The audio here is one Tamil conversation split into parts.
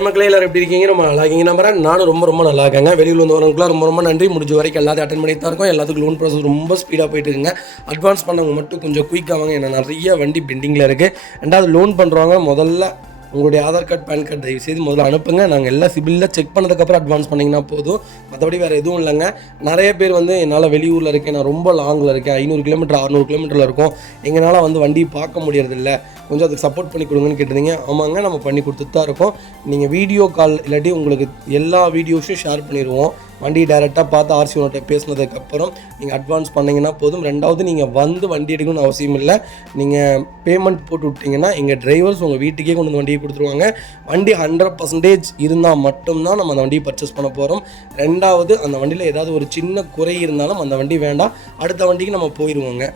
ஹாய் மக்களே, எல்லாரும் எப்படி இருக்கீங்க? ரொம்ப நல்லா இருக்கீங்க நம்புறேன். நானும் ரொம்ப நல்லா இருக்கேங்க. வெளியில் வந்து வரவங்களுக்குலாம் ரொம்ப நன்றி. முடிஞ்ச வரைக்கும் எல்லாத்தையும் அட்டன் பண்ணிட்டு தான் இருக்கோம். எல்லாத்துக்கும் லோன் ப்ராசஸ் ரொம்ப ஸ்பீடாக போயிட்டு இருக்குங்க. அட்வான்ஸ் பண்ணவங்க மட்டும் கொஞ்சம் குயிக்காக வாங்க. ஏன்னா நிறைய வண்டி பெண்டிங்கில் இருக்குது. ரெண்டாவது லோன் பண்ணுறவங்க முதல்ல உங்களுடைய ஆதார் கார்டு, பேன் கார்டு தயவு செய்து முதல்ல அனுப்புங்க. நாங்கள் எல்லா சிபிலில் செக் பண்ணதுக்கப்புறம் அட்வான்ஸ் பண்ணிங்கன்னா போதும். மற்றபடி வேறு எதுவும் இல்லைங்க. நிறைய பேர் வந்து என்னால் வெளியூரில் இருக்கேன், நான் ரொம்ப லாங்கில் இருக்கேன், 500 கிலோமீட்டர் 600 கிலோமீட்டரில் இருக்கும், எங்களால் வந்து வண்டி பார்க்க முடியறதில்ல, கொஞ்சம் அதுக்கு சப்போர்ட் பண்ணி கொடுங்கன்னு கேட்டிருந்தீங்க. ஆமாங்க, நம்ம பண்ணி கொடுத்துட்டு தான் இருக்கோம். நீங்கள் வீடியோ கால் இல்லாட்டி உங்களுக்கு எல்லா வீடியோஸும் ஷேர் பண்ணிடுவோம். வண்டி டைரெக்டாக பார்த்து ஆர்சி ஓனர்கிட்ட பேசினதுக்கப்புறம் நீங்கள் அட்வான்ஸ் பண்ணிங்கன்னா போதும். ரெண்டாவது நீங்கள் வந்து வண்டி எடுக்கணும்னு அவசியம் இல்லை. நீங்கள் பேமெண்ட் போட்டு விட்டிங்கன்னா எங்கள் டிரைவர்ஸ் உங்கள் வீட்டுக்கே கொண்டு வந்து வண்டியை கொடுத்துருவாங்க. வண்டி 100% இருந்தால் மட்டும்தான் நம்ம அந்த வண்டியை பர்ச்சேஸ் பண்ண போகிறோம். ரெண்டாவது, அந்த வண்டியில் ஏதாவது ஒரு சின்ன குறை இருந்தாலும் அந்த வண்டி வேண்டாம், அடுத்த வண்டிக்கு நம்ம போயிடுவோங்க.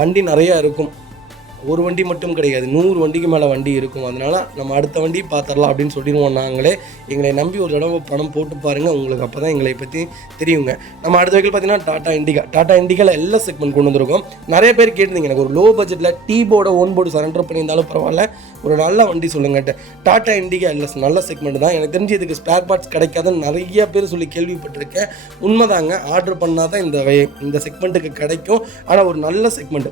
வண்டி நிறையா இருக்கும், ஒரு வண்டி மட்டும் கிடையாது, 100 வண்டிக்கு மேலே வண்டி இருக்கும். அதனால் நம்ம அடுத்த வண்டி பார்த்துடலாம் அப்படின்னு சொல்லிடுவோம். நாங்களே எங்களை நம்பி ஒரு தடவை பணம் போட்டு பாருங்கள், உங்களுக்கு அப்போ தான் எங்களை பற்றி தெரியுங்க. நம்ம அடுத்த வெஹிக்கிள் பார்த்தீங்கன்னா டாடா இண்டிகாவில் எல்லா செக்மெண்ட் கொண்டு வந்திருக்கோம். நிறைய பேர் கேட்டிருந்தீங்க, எனக்கு ஒரு லோ பட்ஜெட்டில் டீபோர்டை ஓன் போர்டு சரண்டர் பண்ணியிருந்தாலும் பரவாயில்ல, ஒரு நல்ல வண்டி சொல்லுங்கட்டு. டாடா இண்டிகா இல்லை, நல்ல செக்மெண்ட் தான். எனக்கு தெரிஞ்சு இதுக்கு ஸ்பேர் பார்ட்ஸ் கிடைக்காதுன்னு நிறைய பேர் சொல்லி கேள்விப்பட்டிருக்கேன். உண்மைதாங்க, ஆர்டர் பண்ணால் தான் இந்த செக்மெண்ட்டுக்கு கிடைக்கும். ஆனால் ஒரு நல்ல செக்மெண்ட்,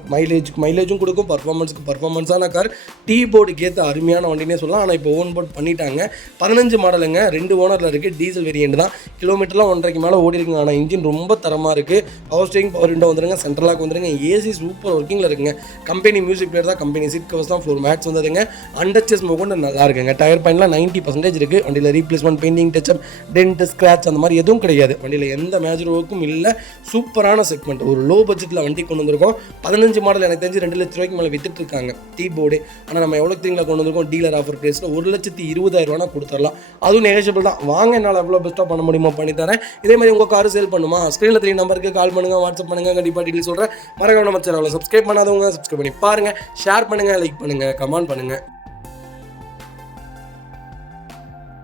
மைலேஜும் கொடுக்கும், பர்ஃபார்மன்ஸான கார், டீ போர்டுக்கு ஏற்ற அருமையான வண்டினே சொல்லலாம். ஆனால் இப்போ ஓன் போர்ட் பண்ணிட்டாங்க. 15 மாடலுங்க, 2 ஓனரில் இருக்குது, டீசல் வேரியண்ட் தான். கிலோமீட்டர்லாம் 1.5 மேலே ஓடி இருக்குங்க. ஆனால் இன்ஜின் ரொம்ப தரமாக இருக்குது. பவர் ஸ்டீரிங், பவர் விண்டோ வந்துருங்க, சென்ட்ரலாக வந்துருங்க, ஏசி சூப்பர் ஒர்க்கிங்கில் இருக்குங்க. கம்பெனி மியூசிக் பிளேயர் தான், கம்பெனி சீட் கவர்ஸ் தான், ஃப்ளோர் மேட்ஸ் வந்ததுங்க. அண்டர்ச்சஸ் மோகொண்டு நல்லா இருக்குங்க. டயர் பாயிண்ட்லாம் 90% இருக்குது. வண்டியில் replacement, painting, touch up, dent, scratch அந்த மாதிரி எதுவும் கிடையாது. வண்டியில் எந்த மேஜர் ஒர்க்கும் இல்லை. சூப்பரான செக்மெண்ட், ஒரு லோ பட்ஜெட்டில் வண்டி கொண்டு வந்திருக்கோம். 15 மாடல் எனக்கு தெரிஞ்சு 2 லட்ச ரூபாய்க்கு மேலே வித்துட்டு இருக்காங்க டீ போர்டு. ஆனால் நம்ம எவ்வளோ திங்கில் கொண்டு வந்திருக்கோம், டீலர் ஆஃபர் பிரைஸில் 1,20,000 கொடுத்துடலாம். அதுவும் நெகோஷியபிள் தான். வாங்க, என்னால் எவ்வளோ பெஸ்ட்டாக பண்ண முடியுமோ பண்ணித்தரேன். இதே மாதிரி உங்கள் கார் சேல் பண்ணுமா, ஸ்க்ரீனில் 3 நம்பருக்கு கால் பண்ணுங்கள், வாட்ஸ்அப் பண்ணுங்கள், கண்டிப்பாக டீட்டெயில் சொல்கிறேன். மறக்காம நம்ம சேனலை சப்ஸ்கிரைப் பண்ணாதவங்க சப்ஸ்கிரைப் பண்ணி பாருங்கள், ஷேர் பண்ணுங்கள், லைக் பண்ணுங்கள், கமெண்ட் பண்ணுங்கள்.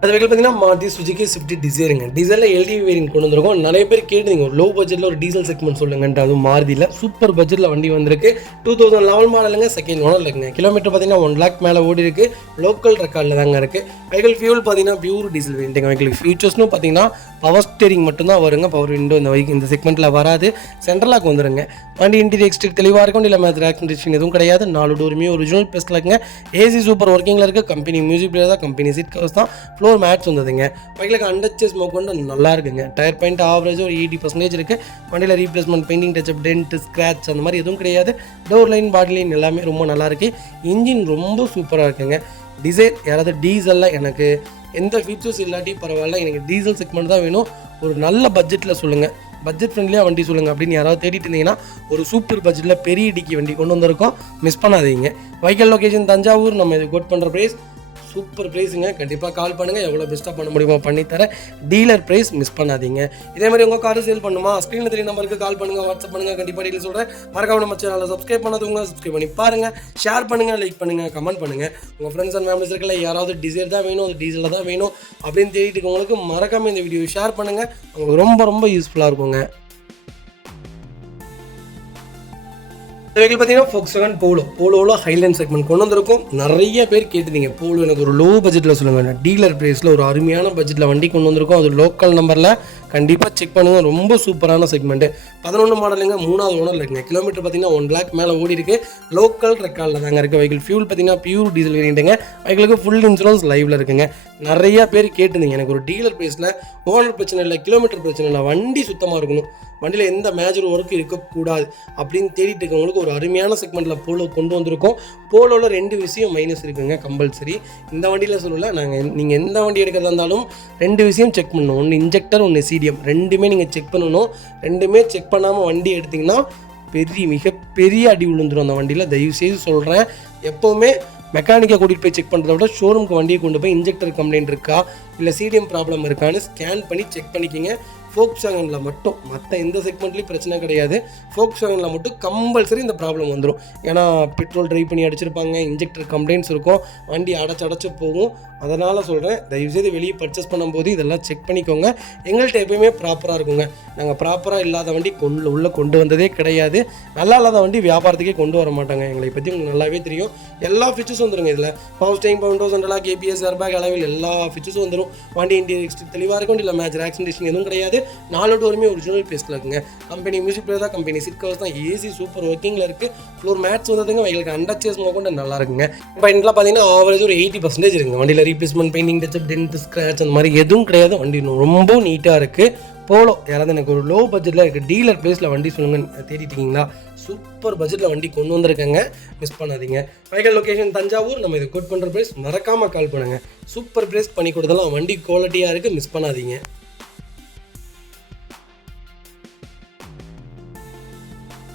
அது வெஹிக்கிள் பார்த்தீங்கன்னா மாருதி சுசுகி ஸ்விஃப்ட் டிசைருங்க. டீசலில் எல்டிவி வேரியன்ட் கொண்டு வந்திருக்கோம். நிறைய பேர் கேட்டுங்க, ஒரு லோ பட்ஜெட்டில் ஒரு டீசல் செக்மெண்ட் சொல்லுங்கன்ட்டு. அதுவும் மாருதியில் சூப்பர் பட்ஜெட்டில் வண்டி வந்திருக்கு. 2011 மாடலுங்க, செகண்ட் ஓனர் இருக்குங்க. கிலோமீட்டர் பார்த்தீங்கன்னா 1 lakh மேலே ஓடி இருக்குது. லோக்கல் ரெக்கார்டில் தாங்க இருக்குது. வெஹிக்கிள் ஃபியூல் பார்த்தீங்கன்னா பியூர் டீசல் வேரியன்ட்டுங்க. வெஹிக்கிள் ஃபியூச்சர்ஸ்னு பார்த்தீங்கன்னா பவர் ஸ்டீரிங் மட்டும்தான் வருங்க, பவர் விண்டோ இந்த செக்மெண்ட்டில் வராது. சென்ட்ரலாக வந்துருங்க. வண்டி இன்டீரியர் எக்ஸ்ட்ரிக் தெளிவாக இருக்கும், இல்லை மேட்ச் ஆக்சிடென்ட் எதுவும் கிடையாது. 4 டோருமே ஒரிஜினல் பெஸ்ட்டில் இருக்குங்க. ஏசி சூப்பர் ஒர்க்கிங்கில் இருக்குது. கம்பெனி மியூசிக் பிளேயர் தான், கம்பெனி சீட் கவர்ஸ் தான், ஃப்ளோர் மேட்ச் வந்ததுங்க. வண்டியில் அண்டர்ச்சஸ் மோகொண்டு நல்லா இருக்குங்க. டயர் பாயிண்ட் ஆவரேஜ் ஒரு 80% இருக்குது. வண்டியில் replacement, painting, touch up, dent, scratch அந்த மாதிரி எதுவும் கிடையாது. டோர் லைன், பாடி லைன் எல்லாமே ரொம்ப நல்லா இருக்குது. இன்ஜின் ரொம்ப சூப்பராக இருக்குங்க. டிசைர் யாராவது டீசலில் எனக்கு எந்த ஃபீச்சர்ஸ் இல்லாட்டி பரவாயில்ல, எனக்கு டீசல் செக்மெண்ட் தான் வேணும், ஒரு நல்ல பட்ஜெட்டில் சொல்லுங்கள், பட்ஜெட் ஃப்ரெண்ட்லியாக வண்டி சொல்லுங்கள் அப்படின்னு யாராவது தேடிட்டு இருந்தீங்கன்னா ஒரு சூப்பர் பட்ஜெட்டில் பெரிய டிக்கி வண்டி கொண்டு வந்திருக்கோம். மிஸ் பண்ணாதீங்க. Vehicle location Thanjavur. நம்ம இது கோட் பண்ணுற ப்ரைஸ் சூப்பர் ப்ரைஸுங்க. கண்டிப்பாக கால் பண்ணுங்கள், எவ்வளோ பெஸ்ட்டாக பண்ண முடியுமோ பண்ணித்தரேன். டீலர் ப்ரைஸ் மிஸ் பண்ணாதீங்க. இதே மாதிரி உங்கள் கார் சேல் பண்ணுமா, ஸ்க்ரீனில் 3 நம்பருக்கு கால் பண்ணுங்கள், வாட்ஸ்அப் பண்ணுங்கள், கண்டிப்பாக டீட்டெயில் சொல்கிறேன். மறக்காம நம்ம சேனலை சப்ஸ்கிரைப் பண்ணாதவங்க சப்ஸ்கிரைப் பண்ணி பாருங்கள், ஷேர் பண்ணுங்கள், லைக் பண்ணுங்கள், கமெண்ட் பண்ணுங்கள். உங்கள் ஃப்ரெண்ட்ஸ் அண்ட் ஃபேமிலிஸ் இருக்கல யாராவது டிசைர் தான் வேணும், அது டீசலில் தான் வேணும் அப்படின்னு தேடிட்டு இருக்கவங்களுக்கு மறக்காமல் இந்த வீடியோ ஷேர் பண்ணுங்கள். உங்களுக்கு ரொம்ப யூஸ்ஃபுல்லாக இருக்குங்க. வெஹிக்கிள் பார்த்தீங்கன்னா Volkswagen போலோவில் ஹைலைன் செக்மெண்ட் கொண்டு வந்திருக்கும். நிறைய பேர் கேட்டிருந்தீங்க, போலோ எனக்கு ஒரு லோ பட்ஜெட்டில் சொல்லுங்கள். டீலர் ப்ரைஸில் ஒரு அருமையான பட்ஜெட்டில் வண்டி கொண்டு வந்திருக்கும். அது லோக்கல் நம்பரில் கண்டிப்பாக செக் பண்ணுங்கள். ரொம்ப சூப்பரான செக்மெண்ட்டு. 11 மாடலுங்க, 3வது ஓனர் இருக்குங்க. கிலோமீட்டர் பார்த்தீங்கன்னா 1 lakh மேலே ஓடி இருக்குது. லோக்கல் ரெக்கார்டில் தாங்க இருக்குது. வெஹிக்கிள் ஃபியூல் பார்த்தீங்கன்னா பியூர் டீசல் வேரியண்ட்டுங்க. வெஹிக்கிளுக்கு ஃபுல் இன்சூரன்ஸ் லைவில் இருக்குங்க. நிறைய பேர் கேட்டிருந்தீங்க, எனக்கு ஒரு டீலர் ப்ரைஸில் ஓனர் பிரச்சனை இல்லை, கிலோமீட்டர் பிரச்சனை இல்லை, வண்டி சுத்தமாக இருக்கணும், வண்டியில் எந்த மேஜர் ஒர்க் இருக்கக்கூடாது அப்படின்னு தேடிட்டு இருக்கவங்களுக்கு ஒரு அருமையான செக்மெண்ட்டில் போலோ கொண்டு வந்திருக்கோம். போலோவில் 2 விஷயம் மைனஸ் இருக்குங்க கம்பல்சரி. இந்த வண்டியில் சொல்லலை, நீங்கள் எந்த வண்டி எடுக்கிறதா இருந்தாலும் 2 விஷயம் செக் பண்ணணும். ஒன்று இன்ஜெக்டர், ஒன்று சிடிஎம். 2மே நீங்கள் செக் பண்ணணும். 2மே செக் பண்ணாமல் வண்டி எடுத்திங்கன்னா மிகப்பெரிய அடி விழுந்துடும் அந்த வண்டியில். தயவுசெய்து சொல்கிறேன், எப்போவுமே மெக்கானிக்கை கூட்டிகிட்டு போய் செக் பண்ணுறத விட ஷோரூமுக்கு வண்டியை கொண்டு போய் இன்ஜெக்டர் கம்ப்ளைண்ட் இருக்கா இல்லை சிடிஎம் ப்ராப்ளம் இருக்கான்னு ஸ்கேன் பண்ணி செக் பண்ணிக்கிங்க. Volkswagenல மட்டும், மற்ற எந்த செக்மெண்ட்லேயும் பிரச்சனை கிடையாது. Volkswagenல மட்டும் கம்பல்சரி இந்த ப்ராப்ளம் வந்துடும். ஏன்னா பெட்ரோல் ட்ரைவ் பண்ணி அடிச்சிருப்பாங்க, இன்ஜெக்டர் கம்ப்ளைண்ட்ஸ் இருக்கும், வண்டி அடைச்சு போகும். அதனால் சொல்கிறேன், தயவுசெய்து வெளியே பர்ச்சேஸ் பண்ணும்போது இதெல்லாம் செக் பண்ணிக்கோங்க. எங்கள்கிட்ட எப்பயுமே ப்ராப்பராக இருக்குங்க. நாங்கள் ப்ராப்பராக இல்லாத வண்டி உள்ளே கொண்டு வந்ததே கிடையாது. நல்லா இல்லாத வண்டி வியாபாரத்துக்கே கொண்டு வர மாட்டாங்க. எங்களை பற்றி உங்களுக்கு நல்லாவே தெரியும். எல்லா ஃபீச்சர்ஸும் வந்துருங்க இதில். Power steering, Windows central lock, ABS, airbag, அளவில் எல்லா ஃபீச்சர்ஸும் வந்துடும். வண்டி இன்டீரியர் தெளிவாக இருக்கும். இல்லை மேஜர் ஆக்சிடென்டேஷன் எதுவும் கிடையாது. 4 டோருமே ஒரிஜினல் பேஸ்ட்டில் இருக்குங்க. கம்பெனி மியூசிக் பிளேயர் தான், கம்பெனி சீட் கவர்ஸ் தான், ஏசி சூப்பர் ஒர்க்கிங்கில் இருக்குது. ஃப்ளோர் மேட்ஸ் வந்ததுங்க எங்களுக்கு அண்டர்ச்சேஸ் கொண்டு நல்லா இருக்குங்க. இப்போ இன்றைலாம் பார்த்தீங்கன்னா ஆவரேஜ் ஒரு 80% இருக்குங்க. வண்டியில் replacement, painting touch up, dent, scratch அந்த மாதிரி எதுவும் கிடையாது. வண்டி ரொம்ப நீட்டாக இருக்குது. போலோ யாராவது எனக்கு ஒரு லோ பட்ஜெட்டில் இருக்குது, டீலர் ப்ளேஸில் வண்டி சொல்லுங்கன்னு தேடிட்டீங்களா? சூப்பர் பட்ஜெட்டில் வண்டி கொண்டு வந்திருக்கேங்க, மிஸ் பண்ணாதீங்க. Vehicle location Thanjavur. நம்ம இது கோட் பண்ணுற ப்ரைஸ் மறக்காமல் கால் பண்ணுங்கள். சூப்பர் ப்ரைஸ் பண்ணி கொடுத்தலாம். வண்டி குவாலிட்டியாக இருக்குது, மிஸ் பண்ணாதீங்க.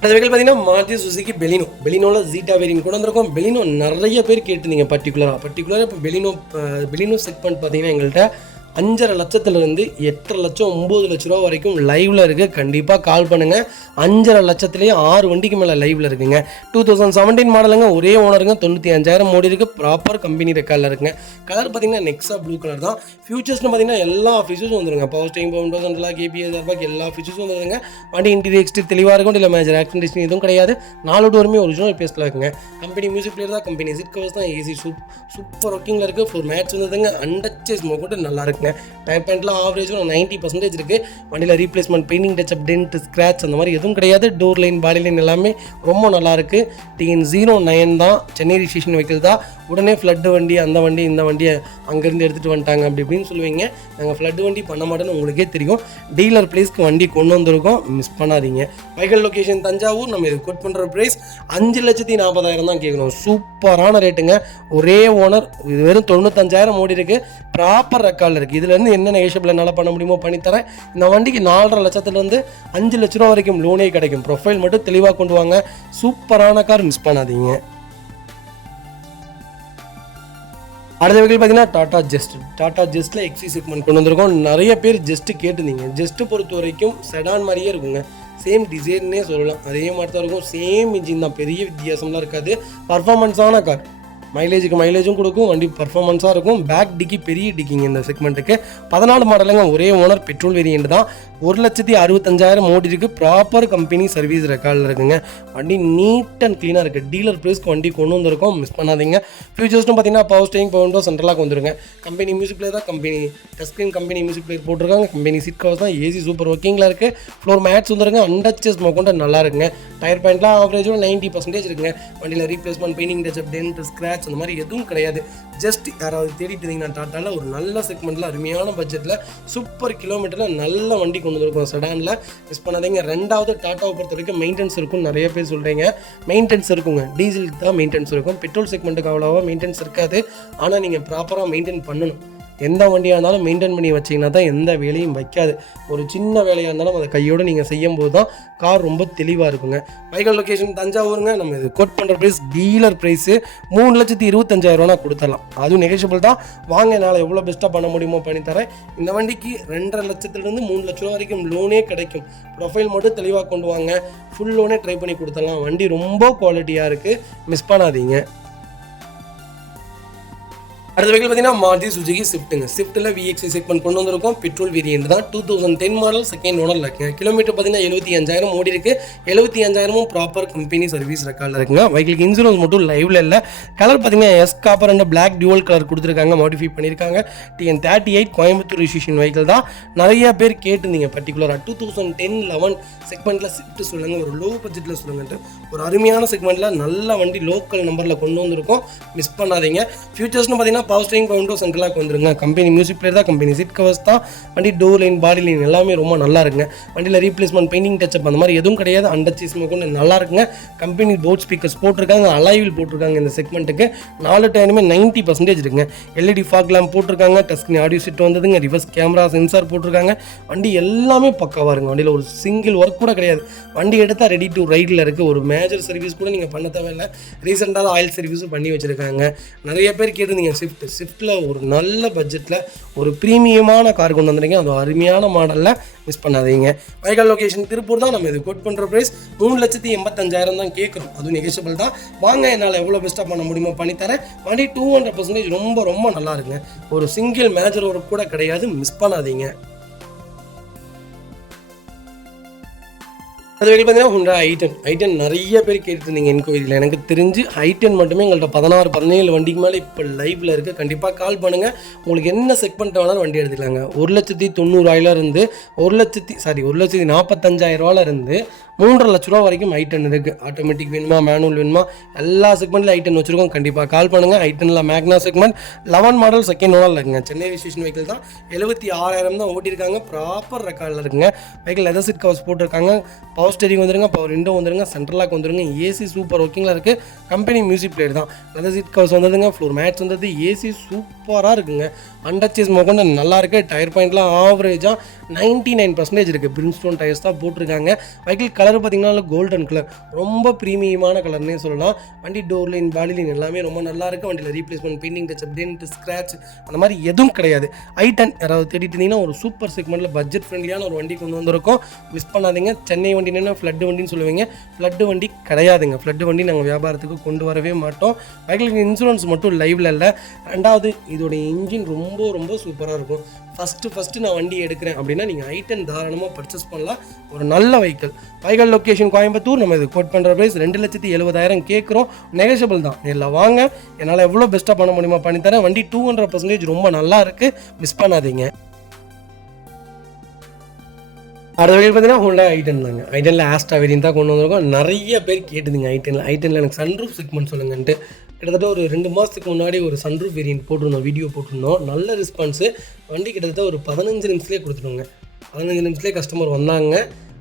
அது வெஹிக்கல் பார்த்தீங்கன்னா மாருதி சுசுகி பெலினோவில் ஜீட்டா வேரியன்ட் கொண்டு வந்திருக்கோம். பெலினோ நிறைய பேர் கேட்டுருந்தீங்க. பர்டிகுலராக இப்போ பெலினோ செக்மெண்ட் பார்த்தீங்கன்னா எங்கள்கிட்ட 5.5 லட்சத்துலேருந்து 8.5 லட்சம் 9 லட்ச ரூபா வரைக்கும் லைவில் இருக்குது. கண்டிப்பாக கால் பண்ணுங்கள். 5.5 லட்சத்துலேயே 6 வண்டிக்கு மேலே லைவில் இருக்குங்க. 2017 மாடலுங்க, ஒரே ஓனருங்க, 95,000 ஓடி இருக்குது. ப்ராப்பர் கம்பெனி ரெக்கார்டில் இருக்குங்க. கலர் பார்த்தீங்கன்னா நெக்ஸா ப்ளூ கலர் தான். ஃபியூச்சர்ஸ்னு பார்த்தீங்கன்னா எல்லா ஃபீச்சர்ஸும் வந்துருங்க. Power steering, Windows central lock, ABS, airbag எல்லா ஃபீச்சர்ஸும் வந்துருங்க. வண்டி இன்டீரியர் எக்ஸ்டீரியர் தெளிவாக இருக்கும். இல்லை மேஜர் ஆக்சிடென்டேஷன் எதுவும் கிடையாது. 4 டோருமே ஒரிஜினல் பேஸ்ட்டில் இருக்குங்க. கம்பெனி மியூசிக் பிளேயர் தான், கம்பெனி சீட் கவர்ஸ் தான், ஏசி சூப்பர் ஒர்க்கிங்கில் இருக்குது. ஃபுல் மேட்ச் வந்ததுங்க, அண்டர்ச்சேஸ் கூட நல்லா இருக்குங்க. டயர் பேண்ட்லாம் ஆவரேஜ் 90% இருக்குது. வண்டியில் replacement, painting touch up, dent, scratch அந்த மாதிரி எதுவும் கிடையாது. டோர் லைன், பாடி லைன் எல்லாமே ரொம்ப நல்லாயிருக்கு. TN09 தான், சென்னை ரிஜிஸ்ட்ரேஷன் வெஹிக்கிள் தான். உடனே ஃப்ளட்டு வண்டி, அந்த வண்டி இந்த வண்டியை அங்கேருந்து எடுத்துகிட்டு வந்துட்டாங்க அப்படி இப்படின்னு சொல்லுவீங்க. நாங்கள் ஃப்ளட் வண்டி பண்ண மாட்டோன்னு உங்களுக்கே தெரியும். டீலர் ப்ரைஸ்க்கு வண்டி கொண்டு வந்திருக்கோம், மிஸ் பண்ணாதீங்க. Vehicle location Thanjavur. நம்ம இது கோட் பண்ணுற ப்ரைஸ் 5,40,000 தான் கேட்கணும். சூப்பரான ரேட்டுங்க. ஒரே ஓனர், இது வெறும் 95,000 ஓடி இருக்குது. ப்ராப்பர் ரெக்கார்டில் இருக்குது. இதுலேருந்து என்ன நெகோஷியபிள் என்னால் பண்ண முடியுமோ பண்ணித்தரேன். இந்த வண்டிக்கு 4.5 லட்சத்துலேருந்து 5 லட்ச ரூபா வரைக்கும் லோனே கிடைக்கும். ப்ரொஃபைல் மட்டும் தெளிவாக கொண்டு வாங்க. சூப்பரான கார், மிஸ் பண்ணாதீங்க. அடுத்த வெஹிக்கிள் பார்த்தீங்கன்னா டாடா ஜெஸ்ட்டில் XC செக்மெண்ட் கொண்டு வந்திருக்கோம். நிறைய பேர் ஜெஸ்ட்டு கேட்டுருந்தீங்க. ஜெஸ்ட்டு பொறுத்த வரைக்கும் செடான் மாதிரியே இருக்குங்க. சேம் டிசைன்னே சொல்லலாம். அதே மாதிரி தான் இருக்கும். சேம் இன்ஜின் தான், பெரிய வித்தியாசம்லாம் இருக்காது. பர்ஃபார்மன்ஸான கார், மைலேஜும் கொடுக்கும். வண்டி பர்ஃபார்மன்ஸாக இருக்கும். பேக் டிக்கி பெரிய டிக்கிங்க இந்த செக்மெண்ட்டுக்கு. 14 மாடலுங்க, ஒரே ஓனர், பெட்ரோல் வேரியண்ட் தான். 1,65,000 ஓடி இருக்குது. ப்ராப்பர் கம்பெனி சர்வீஸ் ரெக்கார்டில் இருக்குங்க. வண்டி நீட் அண்ட் க்ளீனாக இருக்குது. டீலர் ப்ரைஸ்க்கு வண்டி கொண்டு வந்திருக்கோம், மிஸ் பண்ணாதீங்க. ஃபியூச்சர்ஸ்னு பார்த்தீங்கன்னா power steering, power windows central lock வந்துருங்க. கம்பெனி மியூசிக் பிளேயர் தான், company touch screen, company music player போட்டிருக்காங்க. கம்பெனி சீட் கவர்ஸ் தான், ஏசி சூப்பர் ஒர்க்கிங்கில் இருக்குது. ஃப்ளோர் மேட்ஸ் வந்துருங்க, அண்டர்ச்சேஸ் கொண்டு நல்லா இருக்குங்க. டயர் பேண்ட்லாம் ஆவரேஜ் 90% இருக்குங்க. வண்டியில் replacement, painting touch up, dent, scratch அந்த மாதிரி எதுவும் கிடையாது. ஜஸ்ட் யாராவது தேடிட்டு இருந்தீங்கன்னா டாட்டாவில் ஒரு நல்ல செக்மெண்ட்டில் அருமையான பட்ஜெட்டில் சூப்பர் கிலோமீட்டரில் நல்ல வண்டி கொண்டு வந்திருக்கோம் செடானில், மிஸ் பண்ணாதீங்க. ரெண்டாவது டாட்டாவை பொறுத்த வரைக்கும் மெயின்டெனன்ஸ் இருக்கும். நிறைய பேர் சொல்கிறீங்க மெயின்டெனன்ஸ் இருக்குங்க. டீசலுக்கு தான் மெயின்டெனன்ஸ் இருக்கும். பெட்ரோல் செக்மெண்ட்டுக்கு அவ்வளோவா மெயின்டெனன்ஸ் இருக்காது. ஆனால் நீங்கள் ப்ராப்பராக மெயின்டைன் பண்ணணும். எந்த வண்டியாக இருந்தாலும் மெயின்டைன் பண்ணி வச்சிங்கன்னா தான் எந்த வேலையும் வைக்காது. ஒரு சின்ன வேலையாக இருந்தாலும் அதை கையோடு நீங்கள் செய்யும் போது தான் கார் ரொம்ப தெளிவாக இருக்குங்க. வெஹிக்கல் லொக்கேஷன் தஞ்சாவூருங்க. நம்ம இது கோட் பண்ணுற ப்ரைஸ் டீலர் ப்ரைஸு 3,25,000 கொடுத்துடலாம். அதுவும் நெகோஷியபிள் தான். வாங்க, என்னால் எவ்வளோ பெஸ்ட்டாக பண்ண முடியுமோ பண்ணித்தரேன். இந்த வண்டிக்கு 2.5 லட்சத்துலேருந்து 3 லட்ச ரூபா வரைக்கும் லோனே கிடைக்கும். ப்ரொஃபைல் மட்டும் தெளிவாக கொண்டு வாங்க, ஃபுல் லோனே ட்ரை பண்ணி கொடுத்துடலாம். வண்டி ரொம்ப குவாலிட்டியாக இருக்குது, மிஸ் பண்ணாதீங்க. அடுத்த வெஹிக்கிள் பார்த்தீங்கன்னா மாருதி சுசுகி ஸ்விஃப்ட்டுங்க. ஸ்விஃப்ட்டில் VXI செக்மெண்ட் கொண்டு வந்திருக்கோம். பெட்ரோல் வேரியண்ட் தான். 2010 மாடல், செகண்ட் ஓனரில் இருக்குங்க. கிலோமீட்டர் பார்த்தீங்கன்னா 75,000 ஓடி இருக்குது. 75,000 ப்ராப்பர் கம்பெனி சர்வீஸ் ரெக்கார்டில் இருக்குங்க. வெஹிக்கிளுக்கு இன்சூரன்ஸ் மட்டும் லைவில் இல்லை. கலர் பார்த்தீங்கன்னா எஸ் copper and black dual colour கொடுத்துருக்காங்க, மாடிஃபை பண்ணியிருக்காங்க. TN38 கோயம்புத்தூர் ரிஜிஸ்ட்ரேஷன் வெஹிக்கிள் தான். நிறைய பேர் கேட்டிருந்தீங்க பர்டிகுலராக 2010-11 செக்மெண்ட்டில் ஸ்விஃப்ட் சொல்லுங்கள், ஒரு லோ பட்ஜெட்டில் சொல்லுங்கன்ட்டு. ஒரு அருமையான செக்மெண்ட்டில் நல்ல வண்டி லோக்கல் நம்பரில் கொண்டு வந்திருக்கோம், மிஸ் பண்ணாதீங்க. ஃபியூச்சர்ஸ்னு பார்த்தீங்கன்னா power steering, power windows central lock வந்துருங்க. கம்பெனி மியூசிக் பிளேயர் தான், கம்பெனி சீட் கவர்ஸ் தான். வண்டி டோர் லைன், பாடி லைன் எல்லாமே ரொம்ப நல்லா இருக்குங்க. வண்டியில் ரீப்ளேஸ்மெண்ட், பெயிண்டிங் டச்சப் அந்த மாதிரி எதுவும் கிடையாது. அண்டர்ச்சேஸ் கொண்டு நல்லா இருக்குங்க. கம்பெனி போர்ட் ஸ்பீக்கர்ஸ் போட்டிருக்காங்க, அலாய்வில் போட்டிருக்காங்க. இந்த செக்மெண்ட்டுக்கு 4 டயருமே 90% இருக்குங்க. LED ஃபாக் லேம்ப் போட்டிருக்காங்க. டச் ஸ்க்ரீன் ஆடியோ செட் வந்ததுங்க. ரிவர்ஸ் கேமரா, சென்சார் போட்டிருக்காங்க. வண்டி எல்லாமே பக்காவாக இருக்குங்க. வண்டியில் ஒரு சிங்கிள் ஒர்க் கூட கிடையாது. வண்டி எடுத்தால் ரெடி டு ரைடில் இருக்குது. ஒரு மேஜர் சர்வீஸ் கூட நீங்கள் பண்ண தேவையில்லை. ரீசெண்டாக ஆயில் சர்வீஸும் பண்ணி வச்சுருக்காங்க. நிறைய பேர் கேட்டிருந்தீங்க ஸ்விஃப்ட்டில் ஒரு நல்ல பட்ஜெட்டில் ஒரு ப்ரீமியமான கார் கொண்டு வந்துருங்க. அது அருமையான மாடலில் மிஸ் பண்ணாதீங்க. வைகால் லொக்கேஷன் திருப்பூர் தான். நம்ம இது கோட் பண்ணுற ப்ரைஸ் 3,85,000 தான் கேட்குறோம். அதுவும் நெகோஷியபிள் தான். வாங்க, என்னால் எவ்வளோ பெஸ்ட்டாக பண்ண முடியுமோ பண்ணித்தரேன். வண்டி 200% ரொம்ப ரொம்ப நல்லா இருக்குங்க. ஒரு சிங்கிள் மேஜர் ஒர்க் கூட கிடையாது, மிஸ் பண்ணாதீங்க. அது வரைக்கும் பார்த்தீங்கன்னா ஹுண்டா i10 நிறைய பேர் கேட்டுருந்தீங்க என்கொயரியில். எனக்கு தெரிஞ்சு i10 மட்டுமே எங்கள்கிட்ட 16-17 வண்டிக்கு மேலே இப்போ லைவில் இருக்குது. கண்டிப்பாக கால் பண்ணுங்கள். உங்களுக்கு என்ன செக்மெண்ட் வேணாலும் வண்டி எடுத்துக்கலாங்க. 1,90,000 இருந்து 1,45,000 இருந்து 3.5 லட்ச ரூபா வரைக்கும் i10 இருக்குது. ஆட்டோமேட்டிக் வேணுமா, மேனுவல் வேணுமா, எல்லா செக்மெண்ட்டில் i10 வச்சுருக்கோம். கண்டிப்பாக கால் பண்ணுங்கள். i10ல மேக்னா செக்மெண்ட் 11 மாடல் செகண்ட் ஓனரில் இருக்குங்க. சென்னை ரிஜிஸ்ட்ரேஷன் வெஹிக்கிள் தான். 76,000 தான் ஓட்டியிருக்காங்க. ப்ராப்பர் ரெக்கார்டில் இருக்குங்க. வெஹிக்கிள் லெதர் சீட் கவர்ஸ் போட்டிருக்காங்க. பவர் ஸ்டேரிங் வந்துருங்க, பவர் விண்டோ வந்துருங்க, சென்ட்ரல் லாக் வந்துருங்க, ஏசி சூப்பர் ஒர்க்கிங்கில் இருக்குது. கம்பெனி மியூசிக் பிளேயர் தான். லெதர் சீட் கவர்ஸ் வந்ததுங்க, ஃப்ளோர் மேட்ச் வந்தது, ஏசி சூப்பராக இருக்குங்க. அண்டர்ச்சேஸ் மொக்கொண்டு நல்லா இருக்குது. டயர் பாயிண்ட்லாம் ஆவரேஜாக 99% இருக்குது. பிரின்ஸ்டோன் டயர்ஸ் தான் போட்டிருக்காங்க. வெஹிக்கிள் கலர் பார்த்தீங்கன்னா கோல்டன் கலர், ரொம்ப ப்ரீமியமான கலர்னே சொல்லலாம். வண்டி டோர்லைன் பாடிலைன் எல்லாமே ரொம்ப நல்லா இருக்குது. வண்டியில் replacement, painting touch up, dent, scratch அந்த மாதிரி எதுவும் கிடையாது. i10 யாராவது தேடிட்டு இருந்தீங்கன்னா ஒரு சூப்பர் செக்மெண்ட்டில் பட்ஜெட் ஃப்ரெண்ட்லியான ஒரு வண்டி கொண்டு வந்திருக்கோம். மிஸ் பண்ணாதீங்க. சென்னை வண்டி என்ன ஃப்ளட்டு வண்டின்னு சொல்லுவீங்க, ஃப்ளட்டு வண்டி கிடையாதுங்க. ஃப்ளட்டு வண்டி நாங்கள் வியாபாரத்துக்கு கொண்டு வரவே மாட்டோம். வெஹிக்கிளுக்கு இன்சூரன்ஸ் மட்டும் லைவில் இல்லை. ரெண்டாவது, இதோடைய இன்ஜின் ரொம்ப ரொம்ப சூப்பராக இருக்கும். ஃபஸ்ட்டு நான் வண்டி எடுக்கிறேன் அப்படின்னா நீங்கள் i10 தாராளமாக பர்ச்சேஸ் பண்ணலாம். ஒரு நல்ல வைக்கல் லொக்கேஷன் கோயம்புத்தூர். நம்ம இது கோட் பண்ணுற ப்ரைஸ் 2,70,000 கேட்குறோம். நெகோஷியபிள் தான். நேரில் வாங்க, என்னால் எவ்வளோ பெஸ்ட்டாக பண்ண முடியுமா பண்ணித்தரேன். வண்டி 200% ரொம்ப நல்லா இருக்குது, மிஸ் பண்ணாதீங்க. அடுத்த வகையில் பார்த்தீங்கன்னா ஹோண்டா i10 தாங்க. i10ல ஆஸ்ட்ரா வேரியன்ட் தான் கொண்டு வந்திருக்கோம். நிறைய பேர் கேட்டுதுங்க i10ல எனக்கு சன்ரூஃப் செக்மெண்ட் சொல்லுங்கன்ட்டு. கிட்டத்தட்ட ஒரு 2 மாதத்துக்கு முன்னாடி ஒரு சன்ரூஃப் வேரியன்ட் போட்டிருந்தோம், வீடியோ போட்டிருந்தோம். நல்ல ரெஸ்பான்ஸு. வண்டி கிட்டத்தட்ட ஒரு 15 நிமிஷத்துலேயே கொடுத்துருவோங்க. 15 நிமிஷத்துலேயே கஸ்டமர் வந்தாங்க,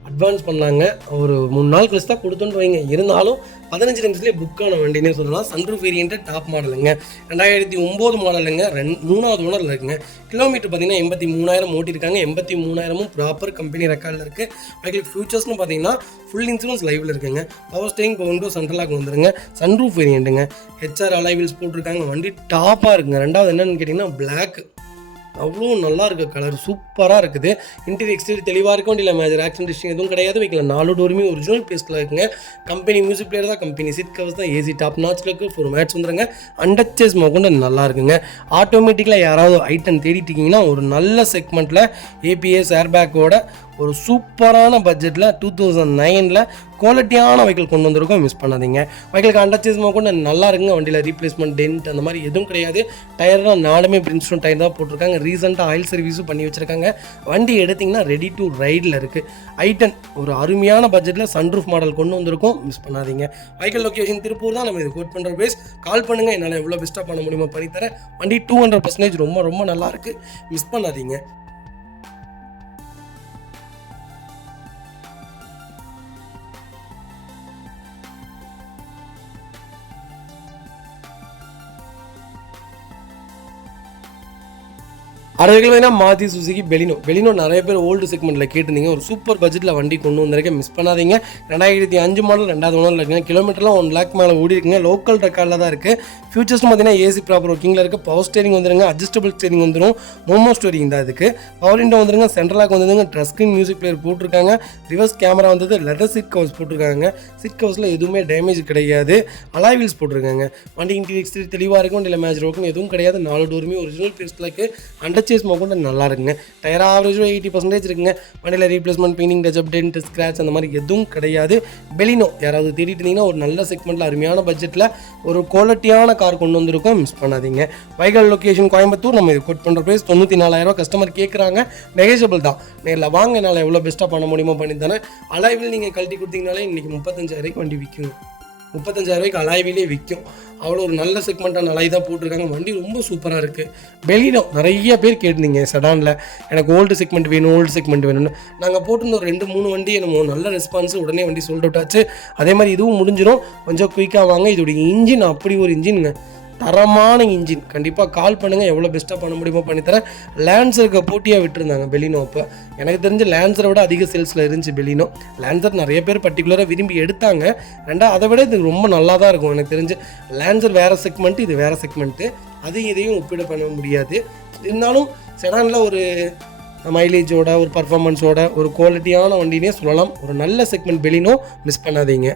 அட்வான்ஸ் பண்ணாங்க. ஒரு 3 நாள் கழிச்சு தான் கொடுத்துட்டு வைங்க. இருந்தாலும் 15 நிமிஷத்துலேயே புக்கான வண்டினே சொல்லலாம். சன்ரூஃப் வேரியன்ட்டு டாப் மாடலுங்க. 2009 மாடலுங்க. 3வது ஓனரில் இருக்குங்க. கிலோமீட்டர் பார்த்தீங்கன்னா 83,000 ஓட்டியிருக்காங்க. 83,000 ப்ராப்பர் கம்பெனி ரெக்கார்டில் இருக்குது. வெஹிக்கிள் ஃபியூச்சர்ஸ்னு பார்த்தீங்கன்னா ஃபுல் இன்சூரன்ஸ் லைவில் இருக்குங்க. Power steering, power window, central lock வந்துருங்க. சன்ரூஃப் வேரியன்ட்டுங்க. ஹெச்ஆர் அலாய் வீல்ஸ் போட்டிருக்காங்க. வண்டி டாப்பாக இருக்குங்க. ரெண்டாவது என்னென்னு கேட்டிங்கன்னா பிளாக், அவ்வளோ நல்லா இருக்குது. கலர் சூப்பராக இருக்குது. இன்டீரியர் எக்ஸ்டீரியர் தெளிவாக இருக்கும். வண்டியில் மேஜர் ஆக்சிடென்ட் ஹிஸ்ட்ரி எதுவும் கிடையாது. வைக்கல 4 டோருமே ஒரிஜினல் பேஸ்ட்டில் இருக்குங்க. கம்பெனி மியூசிக் பிளேயர் தான். கம்பெனி சீட் கவர்ஸ் தான். ஏசி டாப் நாச்சில் இருக்குது. 4 மேட்ச் வந்துருங்க. அண்டர்ச்சேஸ் மொக்கொண்டு நல்லா இருக்குங்க. ஆட்டோமேட்டிக்கில் யாராவது i10 தேடிட்டு இருக்கீங்கன்னா ஒரு நல்ல செக்மெண்ட்டில் ஏபிஎஸ் ஏர்பேக்கோட ஒரு சூப்பரான பட்ஜெட்டில் 2009ல் குவாலிட்டியான வெஹிக்கிள் கொண்டு வந்திருக்கோம். மிஸ் பண்ணாதீங்க. வெஹிக்கிளுக்கு அண்டர்ச்சேஸ் கூட நல்லா இருக்குங்க. வண்டியில் ரீப்ளேஸ்மெண்ட், டென்ட் அந்த மாதிரி எதுவும் கிடையாது. டயர்லாம் 4மே பிரின்ஸ்டோன் டயர் தான் போட்டிருக்காங்க. ரீசெண்டாக ஆயில் சர்வீஸும் பண்ணி வச்சுருக்காங்க. வண்டி எடுத்திங்கன்னா ரெடி டு ரைடில் இருக்குது. i10 ஒரு அருமையான பட்ஜெட்டில் சன்ரூஃப் மாடல் கொண்டு வந்திருக்கோம். மிஸ் பண்ணாதீங்க. வெஹிக்கிள் லொக்கேஷன் திருப்பூர் தான். நம்ம இது கோட் பண்ணுற ப்ரைஸ். கால் பண்ணுங்கள், என்னால் எவ்வளோ பெஸ்ட்டாக பண்ண முடியுமோ பண்ணித்தரேன். வண்டி 200% ரொம்ப ரொம்ப நல்லா இருக்குது, மிஸ் பண்ணாதீங்க. அடுத்த பார்த்தீங்கன்னா மாருதி சுசுகி பெலினோ நிறைய பேர் ஓல்டு செக்மெண்ட்டில் கேட்டிருந்தீங்க. ஒரு சூப்பர் பட்ஜெட்டில் வண்டி கொண்டு வந்திருக்கேன், மிஸ் பண்ணாதீங்க. 2005 மாடல், 2வது ஓனரில் இருக்குங்க. கிலோமீட்டர்லாம் 1 லேக் மேலே ஓடி இருக்குங்க. லோக்கல் ரெக்கார்டில் தான் இருக்குது. ஃபியூச்சர்ஸ்னு பார்த்தீங்கன்னா ஏசி ப்ராப்பர் ஒர்க்கிங்கில் இருக்குது. பவர் ஸ்டேரிங் வந்துருங்க, அட்ஜஸ்டபிள் ஸ்டேரிங் வந்துடும், மோமோ ஸ்டோரிங் தான் இதுக்கு. பவர் விண்டோ வந்துருங்க, சென்ட்ரல் லாக் வந்துருங்க, டச் ஸ்க்ரீன் மியூசிக் பிளேயர் போட்டிருக்காங்க. ரிவர்ஸ் கேமரா வந்தது. லெதர் சீட் கவர்ஸ் போட்டிருக்காங்க. சீட் கவர்ஸில் எதுவுமே டேமேஜ் கிடையாது. அலாய் வீல்ஸ் போட்டிருக்காங்க. வண்டி இன்டீரியர் எக்ஸ்டீரியர் தெளிவாக இருக்கும். வண்டியில் மேஜர் ஒர்க்கும் எதுவும் கிடையாது. 4 டோருமே ஒரிஜினல் பேஸ்ட்டில் இருக்குது. அண்டர்ச்சேஸ் மொக்கொண்டு நல்லா இருக்குங்க. டயர் ஆவரேஜ் 80% இருக்குங்க. வண்டியில் replacement, painting touch up, dent, scratch அந்த மாதிரி எதுவும் கிடையாது. பெலினோ யாராவது தேடிட்டு இருந்தீங்கன்னா ஒரு நல்ல செக்மெண்ட்டில் அருமையான பட்ஜெட்டில் ஒரு குவாலிட்டியான கார் கொண்டு வந்திருக்கோம், மிஸ் பண்ணாதீங்க. வைகால் லொக்கேஷன் கோயம்புத்தூர். நம்ம இது கோட் பண்ணுற ப்ரைஸ் 94,000 கஸ்டமர் கேட்குறாங்க. நெகோஷியபிள் தான். நேரில் வாங்க, என்னால் எவ்வளோ பெஸ்ட்டாக பண்ண முடியுமோ பண்ணி தரேன். அலாய்வில் நீங்கள் கழட்டி கொடுத்தீங்கனாலே இன்றைக்கி 35,000 வண்டி விற்கும். 35,000 அலாய்விலே விற்கும். அவ்வளோ ஒரு நல்ல செக்மெண்ட்டான அலாய் தான் போட்டிருக்காங்க. வண்டி ரொம்ப சூப்பராக இருக்குது. பெலினோ நிறைய பேர் கேட்டிருந்தீங்க செடானில், எனக்கு ஓல்டு செக்மெண்ட் வேணும்னு. நாங்கள் போட்டிருந்த ஒரு 2-3 வண்டி நம்ம நல்ல ரெஸ்பான்ஸு, உடனே வண்டி சோல்ட் அவுட் ஆச்சு. அதே மாதிரி இதுவும் முடிஞ்சிடும். கொஞ்சம் குயிக்காக வாங்க. இதோடைய இன்ஜின் அப்படி ஒரு இன்ஜினுங்க. தரமான இன்ஜின். கண்டிப்பாக கால் பண்ணுங்கள், எவ்வளோ பெஸ்ட்டாக பண்ண முடியுமோ பண்ணித்தரேன். லான்சருக்கு போட்டியாக விட்டுருந்தாங்க பெலினோ. அப்போ எனக்கு தெரிஞ்சு லான்சரை விட அதிக சேல்ஸில் இருந்துச்சு பெலினோ. லான்சர் நிறைய பேர் பர்டிகுலராக விரும்பி எடுத்தாங்க. அதை விட இது ரொம்ப நல்லா தான் இருக்கும் எனக்கு தெரிஞ்சு. லான்சர் வேறு செக்மெண்ட்டு, இது வேறு செக்மெண்ட்டு. இதையும் ஒப்பீடு பண்ண முடியாது. இருந்தாலும் செடானில் ஒரு மைலேஜோட, ஒரு பர்ஃபார்மன்ஸோட, ஒரு குவாலிட்டியான வண்டினே சொல்லலாம். ஒரு நல்ல செக்மெண்ட் பெலினோ, மிஸ் பண்ணாதீங்க.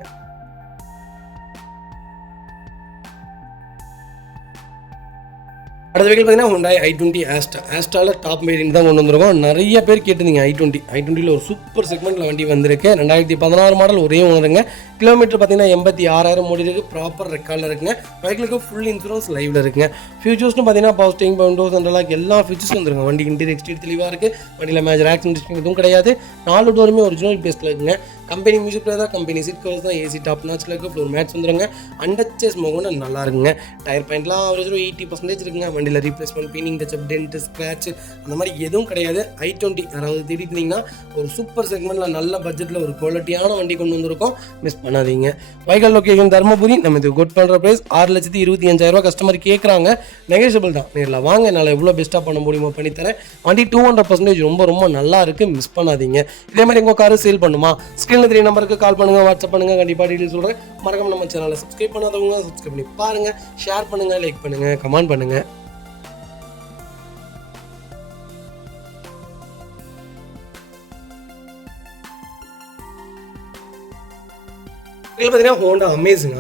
அடுத்த வெஹிக்கிள் பார்த்தீங்கன்னா Hyundai i20 ஆஸ்ட்ரா. ஆஸ்ட்ராவில் டாப் வேரியன்ட் தான் கொண்டு வந்திருக்கோம். நிறைய பேர் கேட்டிருந்தீங்க i20யில் ஒரு சூப்பர் செக்மெண்ட்டில் வண்டி வந்திருக்கு. 2016 மாடல், ஒரே ஓனருங்க. கிலோமீட்டர் பார்த்தீங்கன்னா 86,000 ஓடி இருக்குது. ப்ராப்பர் ரெக்கார்டில் இருக்குங்க. வெஹிக்கிளுக்கு ஃபுல் இன்சூரன்ஸ் லைவில் இருக்குங்க. ஃபியூச்சர்ஸ்னு பார்த்தீங்கன்னா பவர் ஸ்டீரிங், விண்டோஸ் அண்ட் எல்லா ஃபீச்சர்ஸும் வந்துருங்க. வண்டி இன்டீரியர் எக்ஸ்டீரியர் தெளிவாக இருக்குது. வண்டியில் மேஜர் ஆக்சிடென்ட் எதுவும் கிடையாது. 4 டோருமே ஒரிஜினல் பேஸில் இருக்குங்க. கம்பெனி மியூசிக் பிளேயர் தான், கம்பெனி சீட் கவர்ஸ் தான், ஏசி டாப் நாச்சில் இருக்குது. ஃப்ளோர் மேட்ஸ் வந்துருங்க. அண்டச்சஸ் மோகோன்னு நல்லா இருக்குங்க. டயர் பாயிண்ட்லாம் ஆவரேஜ் 80% இருக்குங்க. வண்டியில் ரீப்ளேஸ்மெண்ட், பீனிங், டச்சப், டென்ட், ஸ்க்ராட்ச் அந்த மாதிரி எதுவும் கிடையாது. i20 யாராவது தேடிட்டீங்கன்னா ஒரு சூப்பர் செக்மெண்ட்டில் நல்ல பட்ஜெட்டில் ஒரு குவாலிட்டியான வண்டி கொண்டு வந்திருக்கோம். மிஸ் பண்ணாதீங்க. வைக்கல் லொக்கேஷன் தர்மபுரி. நம்ம இது கோட் பண்ணுற ப்ரைஸ் 6,25,000 கஸ்டமர் கேட்குறாங்க. நெகோஷியபிள் தான். நேரில் வாங்க, என்னால் எவ்வளோ பெஸ்ட்டாக பண்ண முடியுமோ பண்ணித்தரேன். வண்டி 200% ரொம்ப நல்லா இருக்குது. மிஸ் பண்ணாதீங்க. இதே மாதிரி உங்கள் காரு சேல் பண்ணுமா? ஸ்க்ரீனில் 3 நம்பருக்கு கால் பண்ணுங்கள், வாட்ஸ்அப் பண்ணுங்கள். கண்டிப்பாக டீட்டெயில் சொல்கிறேன். மறக்காம நம்ம சேனலை சப்ஸ்கிரைப் பண்ணாதவங்க சப்ஸ்கிரைப் பண்ணி பாருங்கள். ஷேர் பண்ணுங்கள், லைக் பண்ணுங்கள், கமெண்ட் பண்ணுங்கள். இதில் பார்த்தீங்கன்னா ஹோண்டா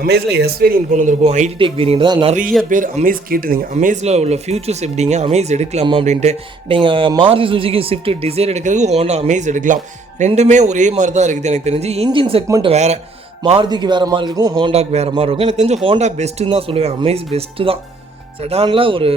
அமேஸில் எஸ் வேரியன்ட் கொண்டு வந்திருக்கோம். ஐடி டெக் வேரியன்ட் தான். நிறைய பேர் அமேஸ் கேட்டுருந்தீங்க. அமேஸில் உள்ள ஃபியூச்சர்ஸ் எப்படிங்க, அமேஸ் எடுக்கலாமா அப்படின்ட்டு. நீங்கள் மாருதி சுசுகி ஸ்விஃப்ட் டிசைர் எடுக்கிறதுக்கு ஹோண்டா அமேஸ் எடுக்கலாம். ரெண்டுமே ஒரே மாதிரி தான் இருக்குது எனக்கு தெரிஞ்சு. இன்ஜின் செக்மெண்ட் வேறு, மாருதிக்கு வேறு மாதிரி இருக்கும், ஹோண்டாக்கு வேறு மாதிரி இருக்கும். எனக்கு தெரிஞ்சு ஹோண்டா பெஸ்ட்டுன்னு தான் சொல்லுவேன். அமேஸ் பெஸ்ட்டு தான். செடானில் ஒரு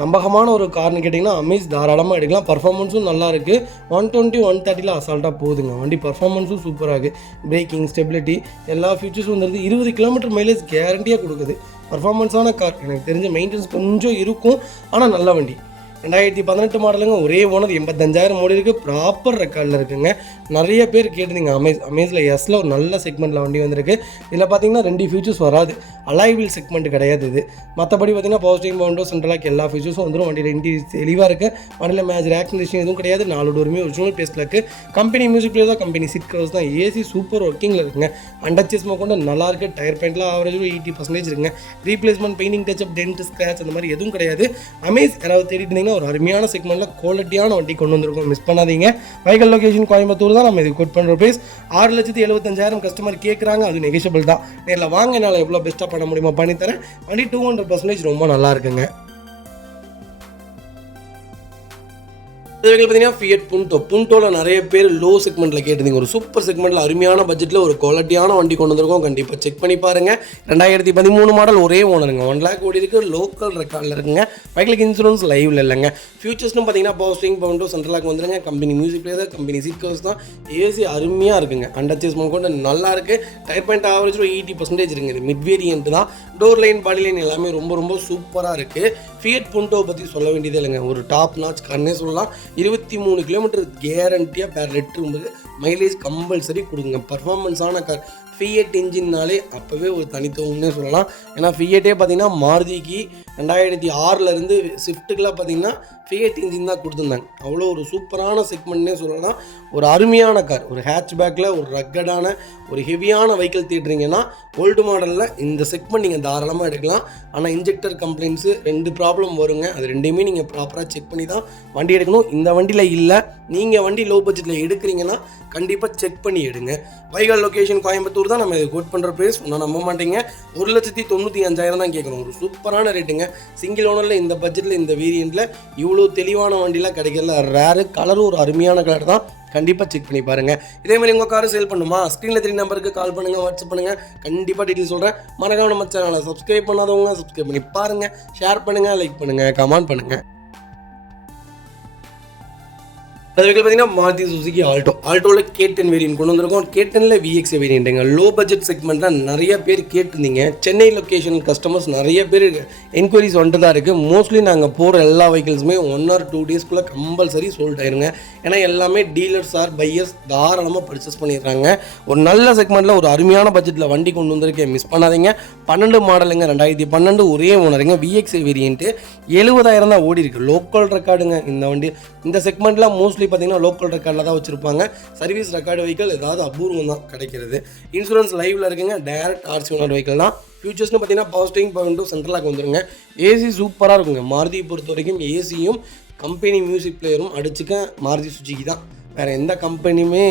நம்பகமான ஒரு கார்னு கேட்டிங்கன்னா அமேஸ் தாராளமாக எடுக்கலாம். பர்ஃபார்மன்ஸும் நல்லா இருக்குது. 120, 130 அசால்ட்டாக போகுதுங்க. வண்டி பர்ஃபார்மன்ஸும் சூப்பராக இருக்குது. பிரேக்கிங், ஸ்டெபிலிட்டி எல்லா ஃபீச்சர்ஸும் வந்துடுது. 20 கிலோமீட்டர் மைலேஜ் கேரண்டியாக கொடுக்குது. பர்ஃபார்மன்ஸான கார். எனக்கு தெரிஞ்ச மெயின்டெனன்ஸ் கொஞ்சம் இருக்கும், ஆனால் நல்ல வண்டி. 2018 மாடலுங்க. ஒரே ஓனர், 85,000 ஓடி இருக்குது. ப்ராப்பர் ரெக்கார்டில் இருக்குங்க. நிறைய பேர் கேட்டிருந்தீங்க. அமேஸில் எஸ்ல ஒரு நல்ல செக்மெண்ட்டில் வண்டி வந்திருக்கு. இதில் பார்த்தீங்கன்னா 2 ஃபீச்சர்ஸ் வராது. அலாய்வில் செக்மெண்ட் கிடையாது இது. மற்றபடி பார்த்தீங்கன்னா பவர் ஸ்டீரிங், விண்டோஸ் அண்ட் எல்லா ஃபீச்சர்ஸும் வந்துடும். வண்டியில் இன்டீரியர் தெளிவாக இருக்குது. வண்டியில் மேஜர் ஆக்சிடென்ட் எதுவும் கிடையாது. 4 டோருமே ஒரிஜினல் பேஸில் இருக்குது. கம்பெனி மியூசிக் பிளேயர் தான், கம்பெனி சீட் கவர்ஸ் தான், ஏசி சூப்பர் ஒர்க்கிங்கில் இருக்குங்க. அண்டச்சஸ் கொண்டு நல்லா இருக்குது. டயர் பாயிண்ட்லாம் ஆவரேஜ் 80% இருக்குங்க. Replacement, painting, touch up, dent, scratch அந்த மாதிரி எதுவும் கிடையாது. அமேஸ் யாராவது தேடிட்டு ஒரு அருமையான செக்மெண்ட்டில் குவாலிட்டியான வண்டி கொண்டு வந்திருக்கோம். மிஸ் பண்ணாதீங்க. வைக்கல் லொகேஷன் கோயம்புத்தூர் தான். நம்ம இது கோட் பண்ணுற ப்ரைஸ் 6,75,000 கஸ்டமர் கேட்குறாங்க. அது நெகோஷியபிள் தான். நேரில் வாங்க, என்னால் எவ்வளோ பெஸ்ட்டாக பண்ண முடியுமோ பண்ணித்தரேன். வண்டி 200% ரொம்ப நல்லா இருக்குங்க. இது பார்த்தீங்கன்னா ஃபியட் புண்டோவில் நிறைய பேர் லோ செக்மெண்ட்டில் கேட்டிருந்தீங்க. ஒரு சூப்பர் செக்மெண்ட்டில் அருமையான பட்ஜெட்டில் ஒரு குவாலிட்டியான வண்டி கொண்டு வந்திருக்கோம். கண்டிப்பாக செக் பண்ணி பாருங்கள். 2013 மாடல், ஒரே ஓனருங்க. 1 lakh ஓடி இருக்குது. லோக்கல் ரெக்கார்டில் இருக்குங்க. பைக்கில் இன்சூரன்ஸ் லைவில் இல்லைங்க. ஃபியூச்சர்ஸ்னு பார்த்தீங்கன்னா பவர் ஸ்டீரிங், விண்டோஸ் சென்ட்ரல் வந்துருங்க. கம்பெனி மியூசிக் பிளேயர் தான், கம்பெனி சீட் கவர்ஸ் தான், ஏசி அருமையாக இருக்குங்க. அண்டர்ச்சேஸ் கொண்டு நல்லா இருக்குது. டயர் பாயிண்ட் ஆவரேஜ் 80% இருக்குங்க. இது மிட் வேரியன்ட் தான். டோர் லைன், பாடி லைன் எல்லாமே ரொம்ப சூப்பராக இருக்குது. ஃபியட் புண்டோ பற்றி சொல்ல வேண்டியதே இல்லைங்க. ஒரு டாப் நாச் கார்னே சொல்லலாம். 23 கிலோமீட்டர் கேரண்டியாக பேர் லிட்டர் மைலேஜ் கம்பல்சரி கொடுக்குங்க. பர்ஃபார்மன்ஸான கார். ஃபியட் இன்ஜின்னாலே அப்போவே ஒரு தனித்துவம்னே சொல்லலாம். ஏன்னா ஃபியட்டே பார்த்தீங்கன்னா மாருதிக்கு 2006 ஸ்விஃப்ட்டுக்கெலாம் பார்த்தீங்கன்னா ஃபியட் இன்ஜின் தான் கொடுத்துருந்தாங்க. அவ்வளோ ஒரு சூப்பரான செக்மெண்ட்னே சொல்லலாம். ஒரு அருமையான கார். ஒரு ஹேட்ச்பேக்கில் ஒரு ரக்கடான ஒரு ஹெவியான வெஹிக்கிள் தேடுறீங்கன்னா ஓல்டு மாடலில் இந்த செக்மெண்ட் நீங்கள் தாராளமாக எடுக்கலாம். ஆனால் இன்ஜெக்டர் கம்ப்ளைண்ட்ஸு 2 ப்ராப்ளம் வருங்க. அது ரெண்டையுமே நீங்கள் ப்ராப்பராக செக் பண்ணி தான் வண்டி எடுக்கணும். இந்த வண்டியில் இல்லை. நீங்கள் வண்டி லோ பட்ஜெட்டில் எடுக்கிறீங்கன்னா கண்டிப்பாக செக் பண்ணி எடுங்க. வைக்கல் லொக்கேஷன் கோயம்புத்தூர் தான். நம்ம இது கோட் பண்ணுற ப்ரைஸ் நான் நம்ப மாட்டேங்க. 1,95,000 தான் கேட்குறோம். ஒரு சூப்பரான ரேட்டுங்க. சிங்கிள் ஓனரில் இந்த பட்ஜெட்டில் இந்த வேரியண்ட்டில் இவ்வளோ தெளிவான வண்டிலாம் கிடைக்கல. ரேரு. கலரும் ஒரு அருமையான கலர் தான். கண்டிப்பாக செக் பண்ணி பாருங்கள். இதே மாதிரி உங்கள் காரை சேல் பண்ணுமா? ஸ்க்ரீனில் 3 நம்பருக்கு கால் பண்ணுங்கள், வாட்ஸ்அப் பண்ணுங்கள். கண்டிப்பாக டீட்டெயில் சொல்கிறேன். மறக்காம நம்ம சேனலை சப்ஸ்கிரைப் பண்ணாதவங்க சப்ஸ்கிரைப் பண்ணி பாருங்கள். ஷேர் பண்ணுங்கள், லைக் பண்ணுங்கள், கமெண்ட் பண்ணுங்கள். அது பார்த்தீங்கன்னா மாருதி சுசுகி ஆல்டோவில் K10 வேரியன்ட் கொண்டு வந்திருக்கோம். K10ல் VX வேரியன்ட்டுங்க. லோ பட்ஜெட் செக்மெண்ட்டில் நிறைய பேர் கேட்டிருந்தீங்க. சென்னை லொக்கேஷன் கஸ்டமர்ஸ் நிறைய பேர் என்கொயரிஸ் வந்துட்டு தான் இருக்குது. மோஸ்ட்லி நாங்கள் போகிற எல்லா வெஹிக்கிள்ஸுமே 1 or 2 டேஸ்க்குள்ளே கம்பல்சரி சோல்ட் ஆயிருங்க. ஏன்னா எல்லாமே டீலர்ஸ் ஆர் பையர்ஸ் தாராளமாக பர்ச்சேஸ் பண்ணிடுறாங்க. ஒரு நல்ல செக்மெண்ட்டில் ஒரு அருமையான பட்ஜெட்டில் வண்டி கொண்டு வந்திருக்கேன், மிஸ் பண்ணாதீங்க. 12 மாடலுங்க, 2012 ஒரே ஓனருங்க. VX வேரியன்ட்டு 70,000 தான் ஓடி இருக்குது. லோக்கல் ரெக்கார்டுங்க இந்த வண்டி. இந்த செக்மெண்ட்டில் மோஸ்ட்லி பார்த்தீங்கன்னா லோக்கல் ரெக்கார்டில் தான் வச்சுருப்பாங்க. சர்வீஸ் ரெக்கார்டு வெஹிக்கிள் ஏதாவது அபூர்வம் தான் கிடைக்கிறது. இன்சூரன்ஸ் லைவில் இருக்குங்க. டைரக்ட் RC ஓனர் வெஹிக்கிள் தான். ஃபியூச்சர்ஸ்னு பார்த்தீங்கன்னா பவர் ஸ்டீரிங், பவர் விண்டோ, சென்ட்ரலாக வந்துருங்க. ஏசி சூப்பராக இருக்குங்க. மாருதியை பொறுத்த வரைக்கும் ஏசியும் கம்பெனி மியூசிக் பிளேயரும் அடிச்சுக்க மாருதி சுஜுகி தான். வேறு எந்த கம்பெனியுமே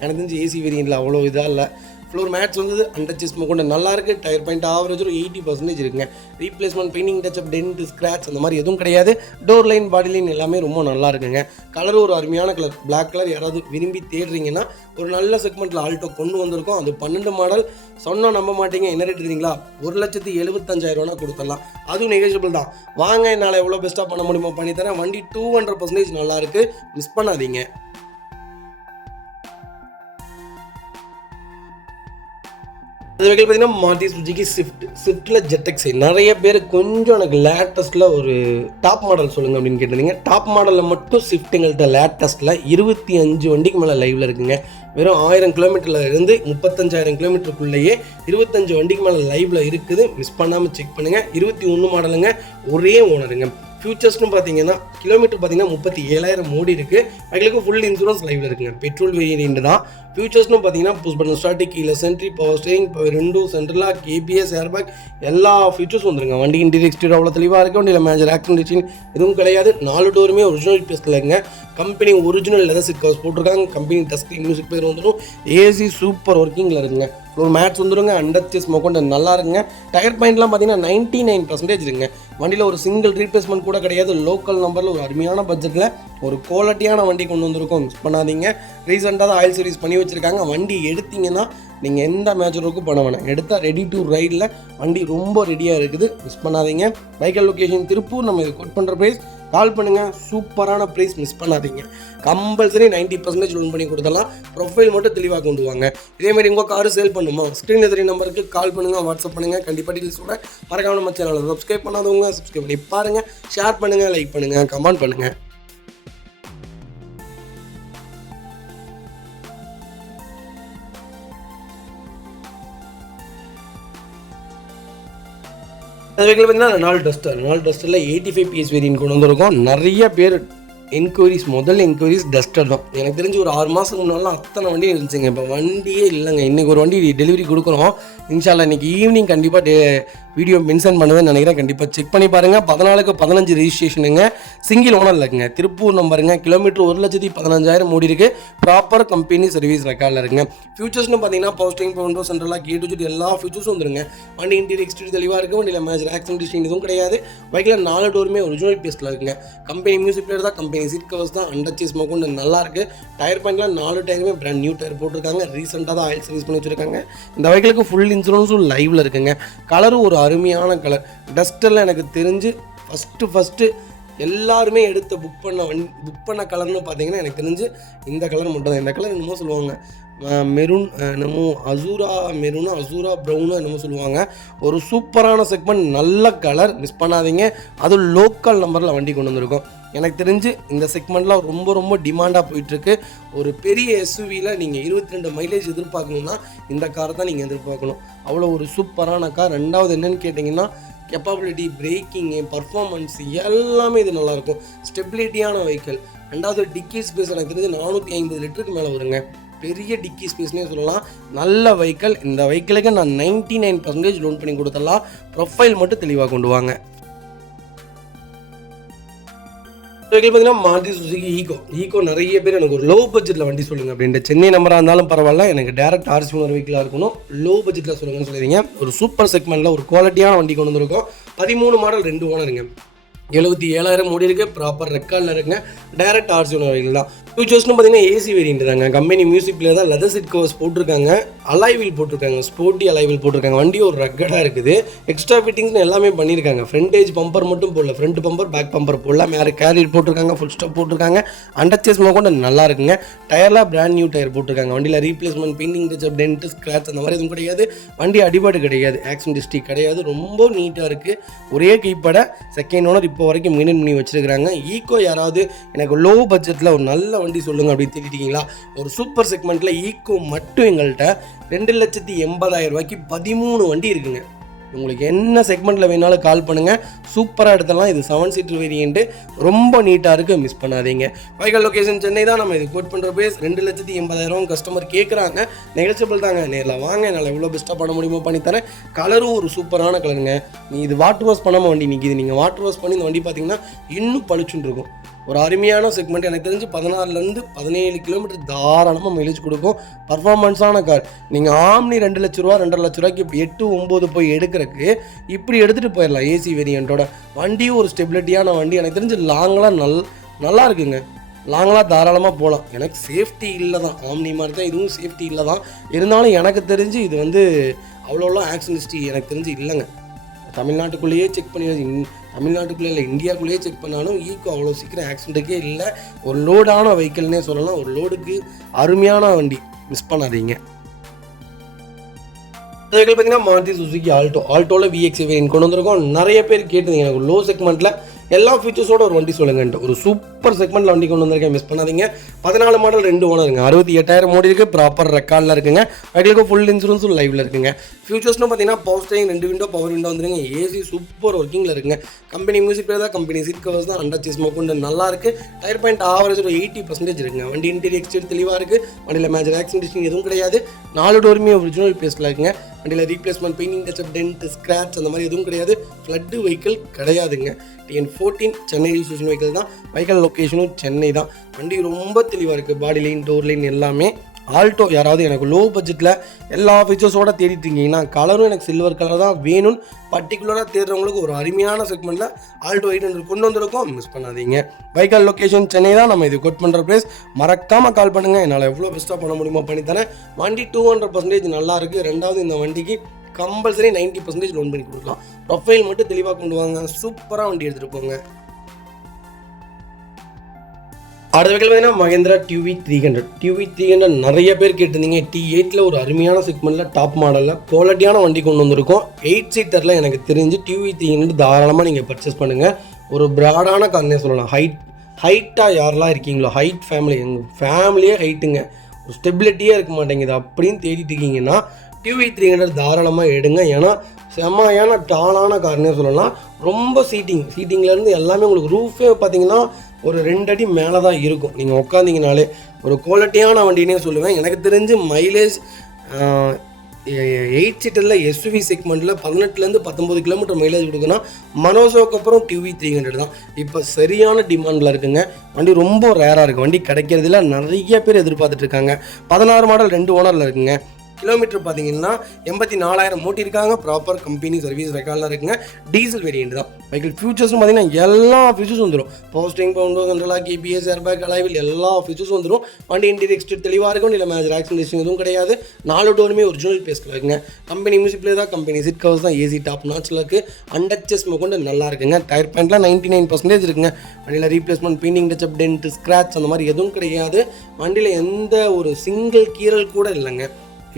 எனக்கு தெரிஞ்சு ஏசி வேரியண்ட்டில் அவ்வளோ இதாக இல்லை. ஃப்ளோர் மேட்ஸ் வந்து அண்டர்ச்சஸ் கொண்டு நல்லாயிருக்கு. டயர் பாயிண்ட் ஆவரேஜ் ஒரு 80% இருக்குங்க. Replacement, painting touch up, dent, scratch அந்த மாதிரி எதுவும் கிடையாது. டோர் லைன், பாடி லைன் எல்லாமே ரொம்ப நல்லா இருக்குங்க. கலர் ஒரு அருமையான கலர், பிளாக் கலர். யாராவது விரும்பி தேடுறீங்கன்னா ஒரு நல்ல செக்மெண்ட்டில் ஆல்டோ கொண்டு வந்திருக்கோம். அது 12 மாடல். சொன்னால் நம்ப மாட்டீங்க. என்ன ரேட் தெரியுங்களா? 1,75,000 கொடுத்துடலாம். அதுவும் நெகோஷியபிள் தான். வாங்க, என்னால் எவ்வளோ பெஸ்ட்டாக பண்ண முடியுமோ பண்ணித்தரேன். வண்டி 200% நல்லாயிருக்கு, மிஸ் பண்ணாதீங்க. அது வெஹிக்கிள் பார்த்தீங்கன்னா மாருதி சுஜுகி ஸ்விஃப்ட்டில் ZX. நிறைய பேர் கொஞ்சம் எனக்கு லேட்டஸ்ட்டில் ஒரு டாப் மாடல் சொல்லுங்கள் அப்படின்னு கேட்டிருந்தீங்க. டாப் மாடலில் மட்டும் ஸ்விஃப்ட்டுங்கள்ட்ட லேட்டஸ்ட்டில் 25 வண்டிக்கு மேலே லைவில் இருக்குங்க. வெறும் 1000 கிலோமீட்டரில் இருந்து 35,000 கிலோமீட்டருக்குள்ளேயே 25 வண்டிக்கு மேலே லைவில் இருக்குது. மிஸ் பண்ணாமல் செக் பண்ணுங்கள். 21 மாடலுங்க, ஒரே ஓனருங்க. ஃபியூச்சர்ஸ்னு பார்த்தீங்கன்னா கிலோமீட்டர் பார்த்தீங்கன்னா 37,000 ஓடி இருக்குது. அதுக்கு ஃபுல் இன்சூரன்ஸ் லைவில் இருக்குங்க. பெட்ரோல் வேரியன்ட் தான். ஃபியூச்சர்ஸ்னு பார்த்தீங்கன்னா புஷ் பட்டன் ஸ்டார்ட், கீழே சென்ட்ரி, பவர் ஸ்டீரிங், பவர் விண்டோ, சென்ட்ரலாக ABS, ஏர்பேக் எல்லா ஃபீச்சர்ஸும் வந்துருங்க. வண்டி இன்டீரியர் எக்ஸ்டீரியர் அவ்வளோ தெளிவாக இருக்குது. வண்டியில் மேஜர் ஆக்சிடென்ட் எதுவும் கிடையாது. 4 டோருமே ஒரிஜினல் பேஸ்டில் இருக்குங்க. Company original leather seat covers போட்டிருக்காங்க. கம்பெனி டஸ்க் மியூசிக் பிளேயர் வந்துடும். ஏசி சூப்பர் ஒர்க்கிங்கில் இருக்குங்க. ஒரு மேட்ச் வந்துடுங்க. அண்டர்ச்சஸ் கொண்டு நல்லா இருக்குங்க. டயர் பாயிண்ட்லாம் பார்த்தீங்கன்னா 99% இருக்குங்க. வண்டியில் ஒரு சிங்கிள் ரீப்ளேஸ்மெண்ட் கூட கிடையாது. லோக்கல் நம்பரில் ஒரு அருமையான பட்ஜெட்டில் ஒரு குவாலிட்டியான வண்டி கொண்டு வந்திருக்கோம், மிஸ் பண்ணாதீங்க. ரீசெண்டாக தான் ஆயில் சர்வீஸ் பண்ணி வச்சுருக்காங்க. வண்டி எடுத்தீங்கன்னா நீங்கள் எந்த மேட்சருக்கும் பண்ண வேணாம். எடுத்தால் ரெடி டு ரைடில் வண்டி ரொம்ப ரெடியாக இருக்குது, மிஸ் பண்ணாதீங்க. Vehicle location Tiruppur. நம்ம இது கோட் பண்ணுற ப்ரைஸ் கால் பண்ணுங்கள். சூப்பரான ப்ரைஸ், மிஸ் பண்ணாதீங்க. கம்பல்சரி 90% லோன் பண்ணி கொடுத்தலாம். ப்ரொஃபைல் மட்டும் தெளிவாக கொண்டு வாங்க. இதேமாதிரி உங்கள் காரு சேல் பண்ணுமா? ஸ்க்ரீனில் தெரிய நம்பருக்கு கால் பண்ணுங்கள், வாட்ஸ்அப் பண்ணுங்கள். கண்டிப்பாக டீட்டெயில்ஸோட மறக்காம நம்ம சேனலில் சப்ஸ்கிரைப் பண்ணாதவங்க சப்ஸ்கிரைப் பண்ணி பாருங்கள். ஷேர் பண்ணுங்கள், லைக் பண்ணுங்கள், கமெண்ட் பண்ணுங்கள். அது வெஹிக்கிள் பார்த்தீங்கன்னா ரெனால்ட் டஸ்டரில் 85 PS வேரியன்ட் கொண்டு வந்திருக்கோம். நிறைய பேர் முதல் என்கொயரிஸ் டஸ்டர் தான். எனக்கு தெரிஞ்சு ஒரு 6 மாதத்துக்கு முன்னாலாம் அத்தனை வண்டி இருந்துச்சுங்க. இப்போ வண்டியே இல்லைங்க. இன்றைக்கி ஒரு வண்டி டெலிவரி கொடுக்குறோம். இன்ஷால்லா இன்றைக்கி ஈவினிங் கண்டிப்பாக வீடியோ மென்ஷன் பண்ணுவேன்னு நினைக்கிறேன். கண்டிப்பாக செக் பண்ணி பாருங்கள். 14க்கு 15 ரெஜிஸ்ட்ரேஷனுங்க. சிங்கிள் ஓனர் இருக்குங்க. திருப்பூர் நம்பருங்க. கிலோமீட்டர் 1,15,000 ஓடி இருக்குது. ப்ராப்பர் கம்பெனி சர்வீஸ் ரெக்கார்டில் இருக்குங்க. ஃபியூச்சர்ஸ்னு பார்த்தீங்கன்னா பவர் ஸ்டீரிங், பவர் விண்டோ, சென்ட்ரலாக A to Z எல்லா ஃபியூச்சர்ஸும் வந்துருங்க. வண்டி இன்டீரியர் எக்ஸ்டீரியர் தெளிவாக இருக்குது. வண்டியில் மேஜர் ஆக்சிடென்ட் எதுவும் கிடையாது. பைக்கில் 4 டோருமே ஒரிஜினல் பேஸ்டில் இருக்குங்க. கம்பெனி மியூசிக் பிளேயர் தான். கம்பெனி சீட் கவர்ஸ் தான். அண்டர்ச்சேஸ் கொண்டு நல்லா இருக்குது. டயர் பாயிண்ட்லாம் 4 டயருமே பிராண்ட் நியூ டயர் போட்டிருக்காங்க. ரீசெண்டாக தான் ஆயில் சர்வீஸ் பண்ணி வச்சுருக்காங்க. இந்த வெஹிக்கிளுக்கு ஃபுல் இன்சூரன்ஸும் லைவில் இருக்குங்க. கலரும் ஒரு அருமையான கலர். டஸ்டரில் எனக்கு தெரிஞ்சு ஃபஸ்ட்டு எல்லாருமே எடுத்து புக் பண்ண கலர்னு பார்த்தீங்கன்னா எனக்கு தெரிஞ்சு இந்த கலர் மட்டும் தான். இந்த கலர் என்னமோ சொல்லுவாங்க, மெரூன், என்னமோ அசூரா ப்ரௌனு என்னமோ சொல்லுவாங்க. ஒரு சூப்பரான செக்மெண்ட், நல்ல கலர், மிஸ் பண்ணாதீங்க. அதுவும் லோக்கல் நம்பரில் வண்டி கொண்டு வந்திருக்கோம். எனக்கு தெரிஞ்சு இந்த செக்மெண்ட்லாம் ரொம்ப டிமாண்டாக போயிட்டுருக்கு. ஒரு பெரிய SUVயில் நீங்கள் 22 மைலேஜ் எதிர்பார்க்கணுன்னா இந்த காரை தான் நீங்கள் எதிர்பார்க்கணும். அவ்வளோ ஒரு சூப்பரான கார். ரெண்டாவது என்னென்னு கேட்டிங்கன்னா கெப்பாபிலிட்டி, பிரேக்கிங்கு, பர்ஃபார்மன்ஸ் எல்லாமே இது நல்லாயிருக்கும். ஸ்டெபிலிட்டியான வெஹிக்கிள். ரெண்டாவது டிக்கி ஸ்பேஸ் எனக்கு தெரிஞ்சு 450 லிட்டருக்கு மேலே வருங்க. பெரிய டிக்கி ஸ்பேஸ்னே சொல்லலாம். நல்ல வெஹிக்கிள். இந்த வெஹிக்கிளுக்கு நான் 99% லோன் பண்ணி கொடுத்துடலாம். ப்ரொஃபைல் மட்டும் தெளிவாக கொண்டு வாங்க. வெஹிக்கிள் பார்த்தீங்கன்னா மாருதி சுசுகி ஈகோ. நிறைய பேர் எனக்கு ஒரு லோ பட்ஜெட்டில் வண்டி சொல்லுங்கள் அப்படின்ட்டு. சென்னை நம்பராக இருந்தாலும் பரவாயில்ல, எனக்கு டேரக்ட் RC ஓனர் வெஹிக்கிளாக இருக்கணும், லோ பட்ஜெட்டில் சொல்லுங்கன்னு சொல்லிடுங்க. ஒரு சூப்பர் செக்மெண்ட்டில் ஒரு குவாலிட்டியான வண்டி கொண்டு வந்திருக்கோம். 13 மாடல், 2 ஓனருங்க. 77,000 ஓடி இருக்குது. ப்ராப்பர் ரெக்கார்டில் இருக்குங்க. டேரக்ட் RC ஓனர் வெஹிக்கிள் தான். ஃபியூச்சர்ஸ்னு பார்த்தீங்கன்னா ஏசி வேரியன்ட் தாங்க. கம்பெனி மியூசிக் பிளேயர் தான். லெதர் சீட் கவர்ஸ் போட்டிருக்காங்க. அலாய் வீல் போட்டிருக்காங்க. ஸ்போர்ட்டி அலாய் வீல் போட்டிருக்காங்க. வண்டி ஒரு ரக்கடாக இருக்குது. எக்ஸ்ட்ரா ஃபிட்டிங்ஸ்னு எல்லாமே பண்ணியிருக்காங்க. ஃப்ரண்ட் ஏஜ் பம்பர் மட்டும் போடல, ஃப்ரண்ட் பம்பர் பேக் பம்பர் போடல. மேலே கேரியர் போட்டிருக்காங்க. ஃபுல் ஸ்டாப் போட்டிருக்காங்க. அண்டர்சேஸ் கொண்டு நல்லா இருக்குங்க. டயர்லாம் பிராண்ட் நியூ டயர் போட்டிருக்காங்க. வண்டியில் replacement, painting touch up, dent, scratch அந்த மாதிரி எதுவும் கிடையாது. வண்டி அடிபாடு கிடையாது, ஆக்சிடென்ட் ஹிஸ்ட்ரி கிடையாது. ரொம்ப நீட்டாக இருக்குது. ஒரே கைப்பட செகண்ட் ஓனர் இப்போ வரைக்கும் மெயின்டைன் பண்ணி வச்சிருக்காங்க. ஈக்கோ யாராவது எனக்கு லோ பட்ஜெட்டில் ஒரு நல்ல வண்டி சொல்லுங்கள் அப்படின்னு தேடிட்டீங்களா? ஒரு சூப்பர் செக்மெண்ட்டில் ஈக்கோ மட்டும் எங்கள்கிட்ட 2,80,000 ரூபாய்க்கு 13 வண்டி இருக்குங்க. உங்களுக்கு என்ன செக்மெண்ட்டில் வேணாலும் கால் பண்ணுங்கள், சூப்பராக எடுத்துடலாம். இது 7 சீட்டர் வேரியண்ட்டு, ரொம்ப நீட்டாக இருக்குது, மிஸ் பண்ணாதீங்க. வைக்கல் லொக்கேஷன் சென்னை தான். நம்ம இது கோட் பண்ணுற பேஸ் 2,80,000 கஸ்டமர் கேட்குறாங்க. நெகச்சபிள் தாங்க, நேரில் வாங்க, என்னால் எவ்வளோ பெஸ்ட்டாக பண்ண முடியுமோ பண்ணித்தரேன். கலரும் ஒரு சூப்பரான கலருங்க. நீ இது வாட்டர் வாஷ் பண்ணாமல் வண்டி நிற்கிது. நீங்கள் வாட்டர் வாஷ் பண்ணி இந்த வண்டி பார்த்தீங்கன்னா இன்னும் பளிச்சுன்னு இருக்கும். ஒரு அருமையான செக்மெண்ட். எனக்கு தெரிஞ்சு 16லேருந்து 17 கிலோமீட்டர் தாராளமாக மைலேஜ் கொடுக்கும். பர்ஃபார்மன்ஸான கார். நீங்கள் ஆம்னி 2 லட்ச ரூபா 2.5 லட்ச ரூபாய்க்கு 8-9 போய் எடுக்கிறதுக்கு இப்படி எடுத்துகிட்டு போயிடலாம். ஏசி வேரியண்ட்டோட வண்டியும் ஒரு ஸ்டெபிலிட்டியான வண்டி. எனக்கு தெரிஞ்சு லாங்கெலாம் நல்லா இருக்குங்க. லாங்கெலாம் தாராளமாக போகலாம். எனக்கு சேஃப்டி இல்லை தான், ஆம்னி மாதிரி தான் இதுவும் சேஃப்டி இல்லை தான். இருந்தாலும் எனக்கு தெரிஞ்சு இது வந்து அவ்வளோலாம் ஆக்சிடென்ட் ஹிஸ்ட்ரி எனக்கு தெரிஞ்சு இல்லைங்க. தமிழ்நாட்டுக்குள்ளேயே செக் பண்ணி, தமிழ்நாட்டுக்குள்ளே இல்லை இந்தியாவுக்குள்ளேயே செக் பண்ணாலும் ஈக்கோ அவ்வளோ சீக்கிரம் ஆக்சிடென்ட்டுக்கே இல்லை. ஒரு லோடான வெஹிக்கிள்னே சொல்லலாம். ஒரு லோடுக்கு அருமையான வண்டி, மிஸ் பண்ணாதீங்க. வெஹிக்கிள் பார்த்தீங்கன்னா மாருதி சுசுகி ஆல்டோவில் VX வேரியன்ட் கொண்டு வந்திருக்கோம். நிறைய பேர் கேட்டிருந்தீங்க எனக்கு லோ செக்மெண்ட்டில் எல்லா ஃபீச்சர்ஸோட ஒரு வண்டி சொல்லுங்கன்ட்டு. ஒரு சூப்பர் செக்மெண்ட்டில் வண்டி கொண்டு வந்திருக்கேன், மிஸ் பண்ணாதீங்க. 14 மாடல் 2 ஓனருங்க. 68,000 ஓடி இருக்குது. ப்ராப்பர் ரெக்கார்டில் இருக்குங்க. அதுக்கு ஃபுல் இன்சூரன்ஸும் லைவில் இருக்குங்க. ஃபியூச்சர்ஸ்னு பார்த்தீங்கன்னா power steering 2 window power window வந்துருங்க. ஏசி சூப்பர் ஒர்க்கிங்கில் இருக்குங்க. கம்பெனி மியூசிக் பிளேயர் தான். கம்பெனி சீட் கவர்ஸ் தான். அண்டர் சீஸ் கொண்டு நல்லா இருக்குது. டயர் பாயிண்ட் ஆவரேஜ் ஒரு 80% இருக்குங்க. வண்டி இன்டீரியர் எக்ஸ்டீரியர் தெளிவாக இருக்குது. வண்டியில் மேஜர் ஆக்சிடென்ட் எதுவும் கிடையாது. 4 டோருமே ஒரிஜினல் பேஸில் இருக்குங்க. வண்டியில் replacement, painting touch up, dent, scratch அந்த மாதிரி எதுவும் கிடையாது. ஃப்ளட்டு வெஹிக்கிள் கிடையாதுங்க. TN14 சென்னை ரிஜிஸ்ட்ரேஷன் வெஹிக்கிள் தான். வெஹிக்கிள் லொக்கேஷனும் சென்னை தான். வண்டி ரொம்ப தெளிவாக இருக்குது. பாடி லைன், டோர் லைன் எல்லாமே. ஆல்டோ யாராவது எனக்கு லோ பட்ஜெட்டில் எல்லா ஃபீச்சர்ஸோடு தேடிட்டு இருக்கீங்கன்னா, கலரும் எனக்கு சில்வர் கலர் தான் வேணும்னு பர்டிகுலராக தேடுறவங்களுக்கு ஒரு அருமையான செக்மெண்ட்டில் ஆல்டோ 800 கொண்டு வந்திருக்கோம், மிஸ் பண்ணாதீங்க. வெஹிக்கிள் லொக்கேஷன் சென்னை தான். நம்ம இது கோட் பண்ணுற ப்ரைஸ். மறக்காமல் கால் பண்ணுங்கள், என்னால் எவ்வளோ பெஸ்ட்டாக பண்ண முடியுமோ பண்ணித்தரேன். வண்டி 200% நல்லா இருக்குது. ரெண்டாவது இந்த வண்டிக்கு கம்பல்சரி 90% லோன் பண்ணி கொடுக்கலாம். ப்ரொஃபைல் மட்டும் தெளிவாக கொண்டு வாங்க, சூப்பராக வண்டி எடுத்துகிட்டு போங்க. அடுத்த வெஹிக்கிள் பார்த்தீங்கன்னா மகேந்திரா டிவி300 நிறைய பேர் கேட்டிருந்தீங்க. T8ல் ஒரு அருமையான செக்மெண்ட்டில் டாப் மாடலில் குவாலிட்டியான வண்டி கொண்டு வந்திருக்கோம். 8 சீட்டரில் எனக்கு தெரிஞ்சு டிவி300 தாராளமாக நீங்கள் பர்ச்சேஸ் பண்ணுங்கள். ஒரு ப்ராடான கார்னே சொல்லலாம். ஹைட்டாக யாரெல்லாம் இருக்கீங்களோ, ஹைட் ஃபேமிலி, எங்கள் ஃபேமிலியே ஹைட்டுங்க, ஒரு ஸ்டெபிலிட்டியே இருக்க மாட்டேங்குது அப்படின்னு தேடிட்டு இருக்கீங்கன்னா டிவி300 தாராளமாக எடுங்க. ஏன்னா செம்மையான டாலான கார்னே சொல்லலாம். ரொம்ப சீட்டிங்லேருந்து எல்லாமே உங்களுக்கு ரூஃபே பார்த்தீங்கன்னா ஒரு 2 அடி மேலே தான் இருக்கும். நீங்கள் உட்காந்திங்கனாலே ஒரு குவாலிட்டியான வண்டினே சொல்லுவேன். எனக்கு தெரிஞ்சு மைலேஜ் 8 சீட்டரில் எஸ்யூவி செக்மெண்ட்டில் 18லேருந்து 19 கிலோமீட்டர் மைலேஜ் கொடுக்குன்னா மனோசோக்கு அப்புறம் டிவி300 தான் இப்போ சரியான டிமாண்டில் இருக்குங்க. வண்டி ரொம்ப ரேராக இருக்குது. வண்டி கிடைக்கிறதுல நிறைய பேர் எதிர்பார்த்துட்டு இருக்காங்க. 16 மாடல் 2 ஓனரில் இருக்குங்க. கிலோமீட்டர் பார்த்தீங்கன்னா 84,000 ஓட்டியிருக்காங்க. ப்ராப்பர் கம்பெனி சர்வீஸ் ரெக்கார்டில் இருக்குங்க. டீசல் வேரியண்ட் தான். வெஹிக்கிள் ஃபியூச்சர்ஸ்னு பார்த்தீங்கன்னா எல்லா ஃபீச்சர்ஸும் வந்துடும். பவர் ஸ்டீரிங், பவுண்டோ, சென்ட்ரலாக, KPS, ஏர்பேக், அலாய்வில் எல்லா ஃபீச்சர்ஸும் வந்துடும். வண்டி இன்டீரியர் எக்ஸ்டீரியர் தெளிவாக இருக்கும். இல்லை மேஜர் ஆக்சிடென்ட் எதுவும் கிடையாது. 4 டோருமே ஒரிஜினல் பேஸில் இருக்குங்க. கம்பெனி மியூசிக் பிளேயர் தான். கம்பெனி சீட் கவர்ஸ் தான். ஏசி டாப் நாட்சில் இருக்குது. அண்டர்சேஸ் கொண்டு நல்லா இருக்குங்க. டயர் பாயிண்ட்லாம் 99% இருக்குங்க. வண்டியில் replacement, painting touch up, dent, scratch அந்த மாதிரி எதுவும் கிடையாது. வண்டியில் எந்த ஒரு சிங்கிள் கீரல் கூட இல்லைங்க.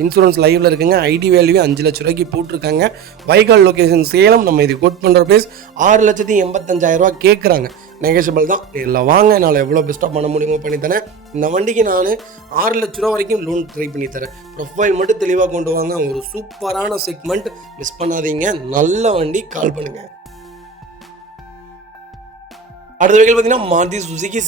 இன்சூரன்ஸ் லைவில் இருக்குங்க. ஐடி வேல்யூ 5 லட்ச ரூபாய்க்கு போட்டிருக்காங்க. வைகால் லொக்கேஷன் சேலம். நம்ம இது கோட் பண்ணுற ப்ரைஸ் 6,85,000 ரூபா கேட்குறாங்க. நெகோஷியபிள் தான். இல்லை வாங்க, என்னால் எவ்வளோ பெஸ்ட்டாக பண்ண முடியுமோ பண்ணித்தரேன். இந்த வண்டிக்கு நான் 6 லட்ச ரூபா வரைக்கும் லோன் ட்ரை பண்ணித்தரேன். ப்ரொஃபைல் மட்டும் தெளிவாக கொண்டு வாங்க. ஒரு சூப்பரான செக்மெண்ட், மிஸ் பண்ணாதீங்க. நல்ல வண்டி, கால் பண்ணுங்கள். அடுத்த வெஹிக்கிள் பார்த்தீங்கன்னா மாருதி சுசுகி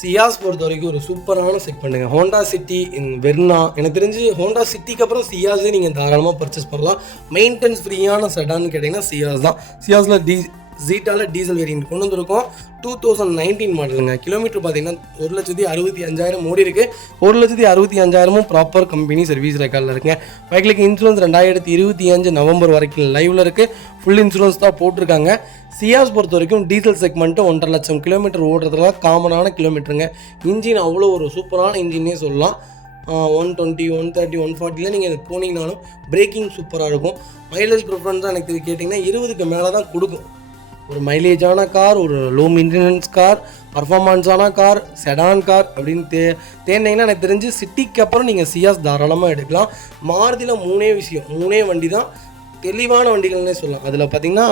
சியாஸ் பொறுத்த வரைக்கும் ஒரு சூப்பரான செக்மெண்ட்டுங்க. Honda city, Verna. எனக்கு தெரிஞ்சு ஹோண்டா சிட்டிக்கு அப்புறம் சியாஸே நீங்கள் தாராளமாக பர்ச்சேஸ் பண்ணலாம். மெயின்டெனன்ஸ் ஃப்ரீயான செடான்னு கேட்டிங்கன்னா சியாஸ் தான். சியாஸில் ஜீட்டாவில் டீசல் வேரியன்ட் கொண்டு வந்திருக்கோம். 2019 மாடலுங்க. கிலோமீட்டர் பார்த்தீங்கன்னா 1,65,000 ஓடி இருக்குது. 1,65,000 ப்ராப்பர் கம்பெனி சர்வீஸ் ரெக்கார்டில் இருக்குங்க. பைக்கிலுக்கு இன்சூரன்ஸ் 2025 நவம்பர் வரைக்கும் லைவில் இருக்குது. ஃபுல் இன்சூரன்ஸ் தான் போட்டிருக்காங்க. சியாஸ் பொறுத்த வரைக்கும் டீசல் செக்மெண்ட்டு 1.5 லட்சம் கிலோமீட்டர் ஓடுறதுலாம் காமனான கிலோமீட்டருங்க. இன்ஜின் அவ்வளோ ஒரு சூப்பரான இன்ஜின்னே சொல்லலாம். 120, 130, 140 நீங்கள் போனீங்கனாலும் பிரேக்கிங் சூப்பராக இருக்கும். மைலேஜ் ப்ரிஃபரன்ஸாக எனக்கு கேட்டிங்கன்னா 20க்கு மேலே தான் கொடுக்கும். ஒரு மைலேஜான கார், ஒரு லோ மெயின்டெனன்ஸ் கார், பர்ஃபார்மன்ஸான கார், செடான் கார் அப்படின்னு தேர்ந்தீங்கன்னா எனக்கு தெரிஞ்சு சிட்டிக்கு அப்புறம் நீங்கள் சியாஸ் தாராளமாக எடுக்கலாம். மாருதியில் 3 வண்டி தான் தெளிவான வண்டிகள்னே சொல்லலாம். அதில் பார்த்தீங்கன்னா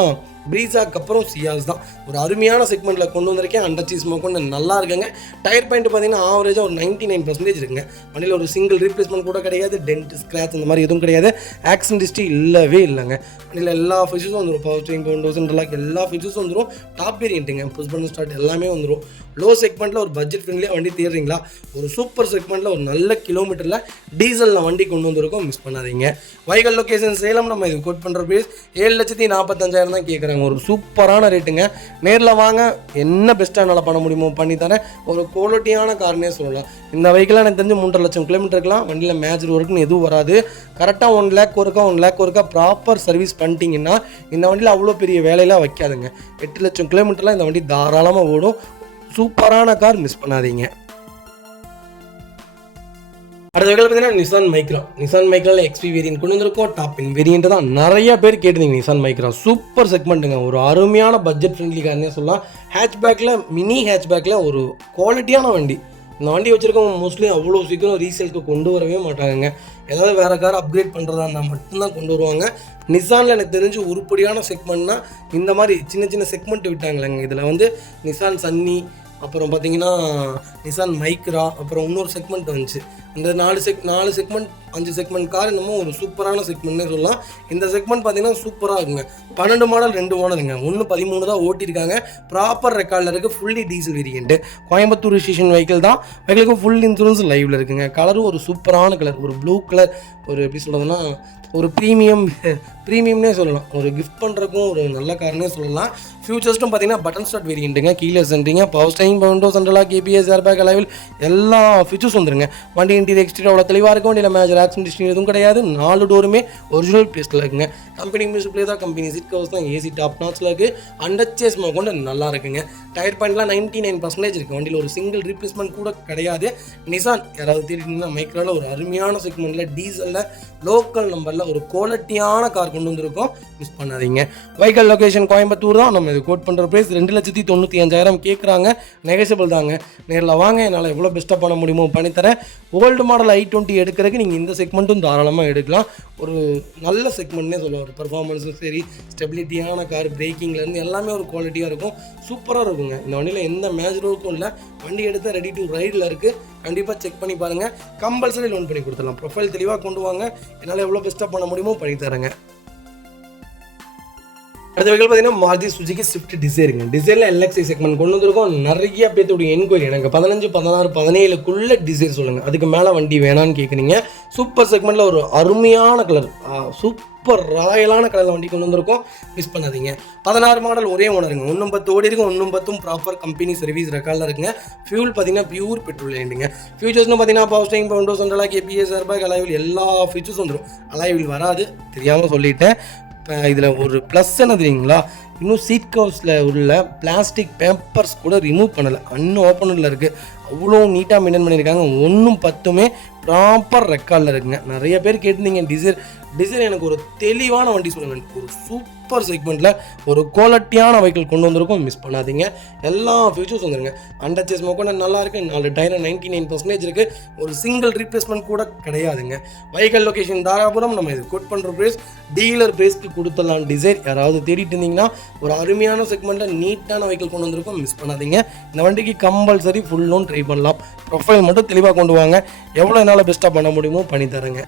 ப்ரீஸாக்கு அப்புறம் சியாஸ் தான் ஒரு அருமையான செக்மெண்ட்டில் கொண்டு வந்திருக்கேன். அண்டர்ச்சி ஸ்மோக் கொண்டு நல்லா இருக்குங்க. டயர் பாயிண்ட் பார்த்தீங்கன்னா ஆவரேஜாக ஒரு 99% இருக்குங்க. வண்டியில் ஒரு சிங்கிள் ரீப்ளேஸ்மெண்ட் கூட கிடையாது. டென்ட், ஸ்க்ராச் இந்த மாதிரி எதுவும் கிடையாது. ஆக்சிடென்ட் ஹிஸ்ட்ரி இல்லவே இல்லைங்க. வண்டியில் எல்லா ஃபீச்சர்ஸும் வந்துடும். பவர் ஸ்டீரிங், விண்டோஸ், லாக் எல்லா ஃபீச்சர்ஸும் வந்துடும். டாப் வேரியண்ட்டுங்க. புஷ் பட்டன் ஸ்டார்ட் எல்லாமே வந்துடும். லோ செக்மெண்ட்டில் ஒரு பட்ஜெட் ஃப்ரெண்ட்லியாக வண்டி தேடுறீங்களா, ஒரு சூப்பர் செக்மெண்ட்டில் ஒரு நல்ல கிலோமீட்டரில் டீசலில் வண்டி கொண்டு வந்திருக்கோம். மிஸ் பண்ணாதீங்க. வைகல் லொக்கேஷன் சேலம். நம்ம இது கோட் பண்ணுற ப்ரைஸ் 7,45,000 தான் கேட்குறாங்க. ஒரு சூப்பரான ரேட்டுங்க. நேரில் வாங்க, என்ன பெஸ்ட்டாக என்னால் பண்ண முடியுமோ பண்ணித்தரேன். ஒரு குவாலிட்டியான கார்னே சொல்லலாம். இந்த வெஹிக்கிளாக எனக்கு தெரிஞ்சு 3.5 லட்சம் கிலோமீட்டருக்குலாம் வண்டியில் மேஜர் ஒர்க்குன்னு எதுவும் வராது. கரெக்டாக 1 லேக் ஒருக்கா ப்ராப்பர் சர்வீஸ் பண்ணிட்டீங்கன்னா இந்த வண்டியில் அவ்வளோ பெரிய வேலையெல்லாம் வைக்காதுங்க. 8 லட்சம் கிலோமீட்டர்லாம் இந்த வண்டி தாராளமாக ஓடும். சூப்பரான கார், மிஸ் பண்ணாதீங்க. அடுத்த வகையில் பார்த்தீங்கன்னா நிசான் மைக்ராவில் எக்ஸ்பி வேரியன்ட் கொண்டு வந்திருக்கோம். டாப் இன் வேரியன்ட் தான் நிறைய பேர் கேட்டுருந்தீங்க. நிசான் மைக்ரா சூப்பர் செக்மெண்ட்டுங்க. ஒரு அருமையான பட்ஜெட் ஃப்ரெண்ட்லி கார்னே சொல்லலாம். ஹேட்ச்பேக்கில், மினி ஹேட்ச்பேக்கில் ஒரு குவாலிட்டியான வண்டி. இந்த வண்டி வச்சுருக்கவங்க மோஸ்ட்லி அவ்வளோ சீக்கிரம் ரீசேலுக்கு கொண்டு வரவே மாட்டாங்க. ஏதாவது வேறு கார் அப்கிரேட் பண்ணுறதா இருந்தால் மட்டும்தான் கொண்டு வருவாங்க. நிசானில் எனக்கு தெரிஞ்சு உருப்படியான செக்மெண்ட்னா இந்த மாதிரி சின்ன செக்மெண்ட் விட்டாங்களேங்க. இதில் வந்து நிசான் சன்னி, அப்புறம் பார்த்தீங்கன்னா நிசான் மைக்ரா, அப்புறம் இன்னொரு செக்மெண்ட் வந்துச்சு. இந்த 4 செக்மெண்ட் 5 செக்மெண்ட் கார் என்னமோ ஒரு சூப்பரான செக்மெண்ட்னே சொல்லலாம். இந்த செக்மெண்ட் பார்த்தீங்கன்னா சூப்பராக இருக்குங்க. 12 மாடல் 2 ஓனருங்க. 13 தான் ஓட்டியிருக்காங்க. ப்ராப்பர் ரெக்கார்டில் இருக்குது. Fully diesel variant. Coimbatore registration vehicle தான். வெஹிக்கிளுக்கு ஃபுல் இன்சூரன்ஸ் லைவில் இருக்குங்க. கலரும் ஒரு சூப்பரான கலர், ஒரு ப்ளூ கலர், ஒரு எப்படி சொல்கிறதுனா ஒரு ப்ரீமியம்னே சொல்லலாம். ஒரு கிஃப்ட் பண்ணுறக்கும் ஒரு நல்ல கார்னே சொல்லலாம். ஃபியூச்சர்ஸ்ட்டும் பார்த்தீங்கன்னா பட்டன் ஸ்டார்ட் வேரியண்ட்டுங்க. கீழே சென்ட்ரிங்க, power steering, windows, lock, ABS, airbag, alloy wheel எல்லா ஃபீச்சர்ஸ் வந்துருங்க. வண்டி இன்டீரியர் எக்ஸ்டீரியர் அவ்வளோ தெளிவாக இருக்கும். வண்டியில் மேஜர் ஆக்சிடென்ட் ஹிஸ்ட்ரி எதுவும் கிடையாது. 4 டோருமே ஒரிஜினல் பிளேஸில் இருக்குங்க. கம்பெனி மியூசிக் பிளே தான். கம்பெனி சீட் கவர்ஸ் தான். ஏசி டாப் நாட்ஸில் இருக்குது. அண்டர்ச்சேஸ் கொண்டு நல்லா இருக்குங்க. டயர் பாயிண்ட்லாம் 99% இருக்குது. வண்டியில் ஒரு சிங்கிள் ரீப்ளேஸ்மெண்ட் கூட கிடையாது. நிசான் யாராவது தேடிட்டீங்கன்னா மைக்ராவில் ஒரு அருமையான செக்மெண்ட்டில் டீசலில் லோக்கல் நம்பரில் ஒரு குவாலிட்டியான கார் கொண்டு வந்திருக்கோம். மிஸ் பண்ணாதீங்க. வைக்கல் லொக்கேஷன் கோயம்புத்தூர் தான். நம்ம இது கோட் பண்ணுற ப்ரைஸ் 2,95,000 கேட்குறாங்க. நெகோசியபிள் தாங்க. நேரில் வாங்க, என்னால் எவ்வளோ பெஸ்ட்டாக பண்ண முடியுமோ பண்ணித்தரேன். ஓல்டு மாடல் i20 எடுக்கிறதுக்கு நீங்கள் இந்த செக்மெண்ட்டும் தாராளமாக எடுக்கலாம். ஒரு நல்ல செக்மெண்ட்னே சொல்லுவோம். ஒரு பர்ஃபார்மன்ஸும் சரி, ஸ்டெபிலிட்டியான கார், பிரேக்கிங்லேருந்து எல்லாமே ஒரு குவாலிட்டியாக இருக்கும். சூப்பராக இருக்குங்க. இந்த வண்டியில் எந்த மேஜரும் இல்லை. வண்டி எடுத்து ரெடி டு ரைடில் இருக்குது. கண்டிப்பாக செக் பண்ணி பாருங்கள். கம்பல்சரி லோன் பண்ணி கொடுத்துடலாம். ப்ரொஃபைல் தெளிவாக கொண்டு வாங்க, என்னால் எவ்வளோ பெஸ்ட்டாக பண்ண முடியுமோ பண்ணித்தரேங்க. அடுத்த வகையில் பார்த்தீங்கன்னா மாருதி சுசுகி ஸ்விஃப்ட் டிசைருங்க. டிசைரில் எல்எக்ஸ்ஐ செக்மெண்ட் கொண்டு வந்திருக்கோம். நிறைய பேர்த்துடைய என்கொயரி எனக்கு 15, 16, 17க்குள்ளே டிசைர் சொல்லுங்கள். அதுக்கு மேலே வண்டி வேணான்னு கேட்குறீங்க. சூப்பர் செக்மெண்ட்டில் ஒரு அருமையான கலர், சூப்பர் ராயலான கலரில் வண்டி கொண்டு வந்திருக்கோம். மிஸ் பண்ணாதீங்க. 16 மாடல் ஒரே ஓனருங்க. 110 ஓடி இருக்கும். 110 ப்ராப்பர் கம்பெனி சர்வீஸ் ரெக்கார்டில் இருக்குங்க. ஃபியூல் பார்த்தீங்கன்னா பியூர் பெட்ரோல் வேண்டுங்க. ஃபியூச்சர்ஸ்னு பார்த்தீங்கன்னா power steering, windows, lock, ABS, airbag, alloy wheel எல்லா ஃபீச்சர்ஸும் வந்துடும். அலைவில் வராது, தெரியாமல் சொல்லிட்டேன். இதில் ஒரு ப்ளஸ் என்ன தெரியுங்களா, இன்னும் சீட் கவர்ஸில் உள்ள பிளாஸ்டிக் பேப்பர்ஸ் கூட ரிமூவ் பண்ணலை. இன்னும் ஓப்பனில் இருக்குது. அவ்வளோ நீட்டாக மெயின்டைன் பண்ணியிருக்காங்க. 1-10 ப்ராப்பர் ரெக்கார்டில் இருக்குங்க. நிறைய பேர் கேட்டிருந்தீங்க டிசைர் எனக்கு ஒரு தெளிவான வண்டி சொல்லுங்கள். ஒரு சூப்பர் செக்மெண்ட்டில் ஒரு குவாலிட்டியான வெஹிக்கிள் கொண்டு வந்திருக்கும். மிஸ் பண்ணாதீங்க. எல்லா ஃபீச்சர்ஸ் வந்துருங்க. அண்டர்ச்சேஸ் கொண்டு நல்லா இருக்குது. 4 டயர் 99% இருக்குது. ஒரு சிங்கிள் ரீப்ளேஸ்மெண்ட் கூட கிடையாதுங்க. Vehicle location Dharapuram. நம்ம இது கோட் பண்ணுற ப்ரைஸ் டீலர் ப்ரைஸ்க்கு கொடுத்துடலாம். டிசைர் யாராவது தேடிட்டு இருந்தீங்கன்னா ஒரு அருமையான செக்மெண்ட்டில் நீட்டான வெஹிக்கிள் கொண்டு வந்திருக்கும். மிஸ் பண்ணாதீங்க. இந்த வண்டிக்கு கம்பல்சரி ஃபுல் லோன் ட்ரை பண்ணலாம். ப்ரொஃபைல் மட்டும் தெளிவாக கொண்டு வாங்க, எவ்வளோ என்னால் பெஸ்ட்டாக பண்ண முடியுமோ பண்ணித்தரேங்க.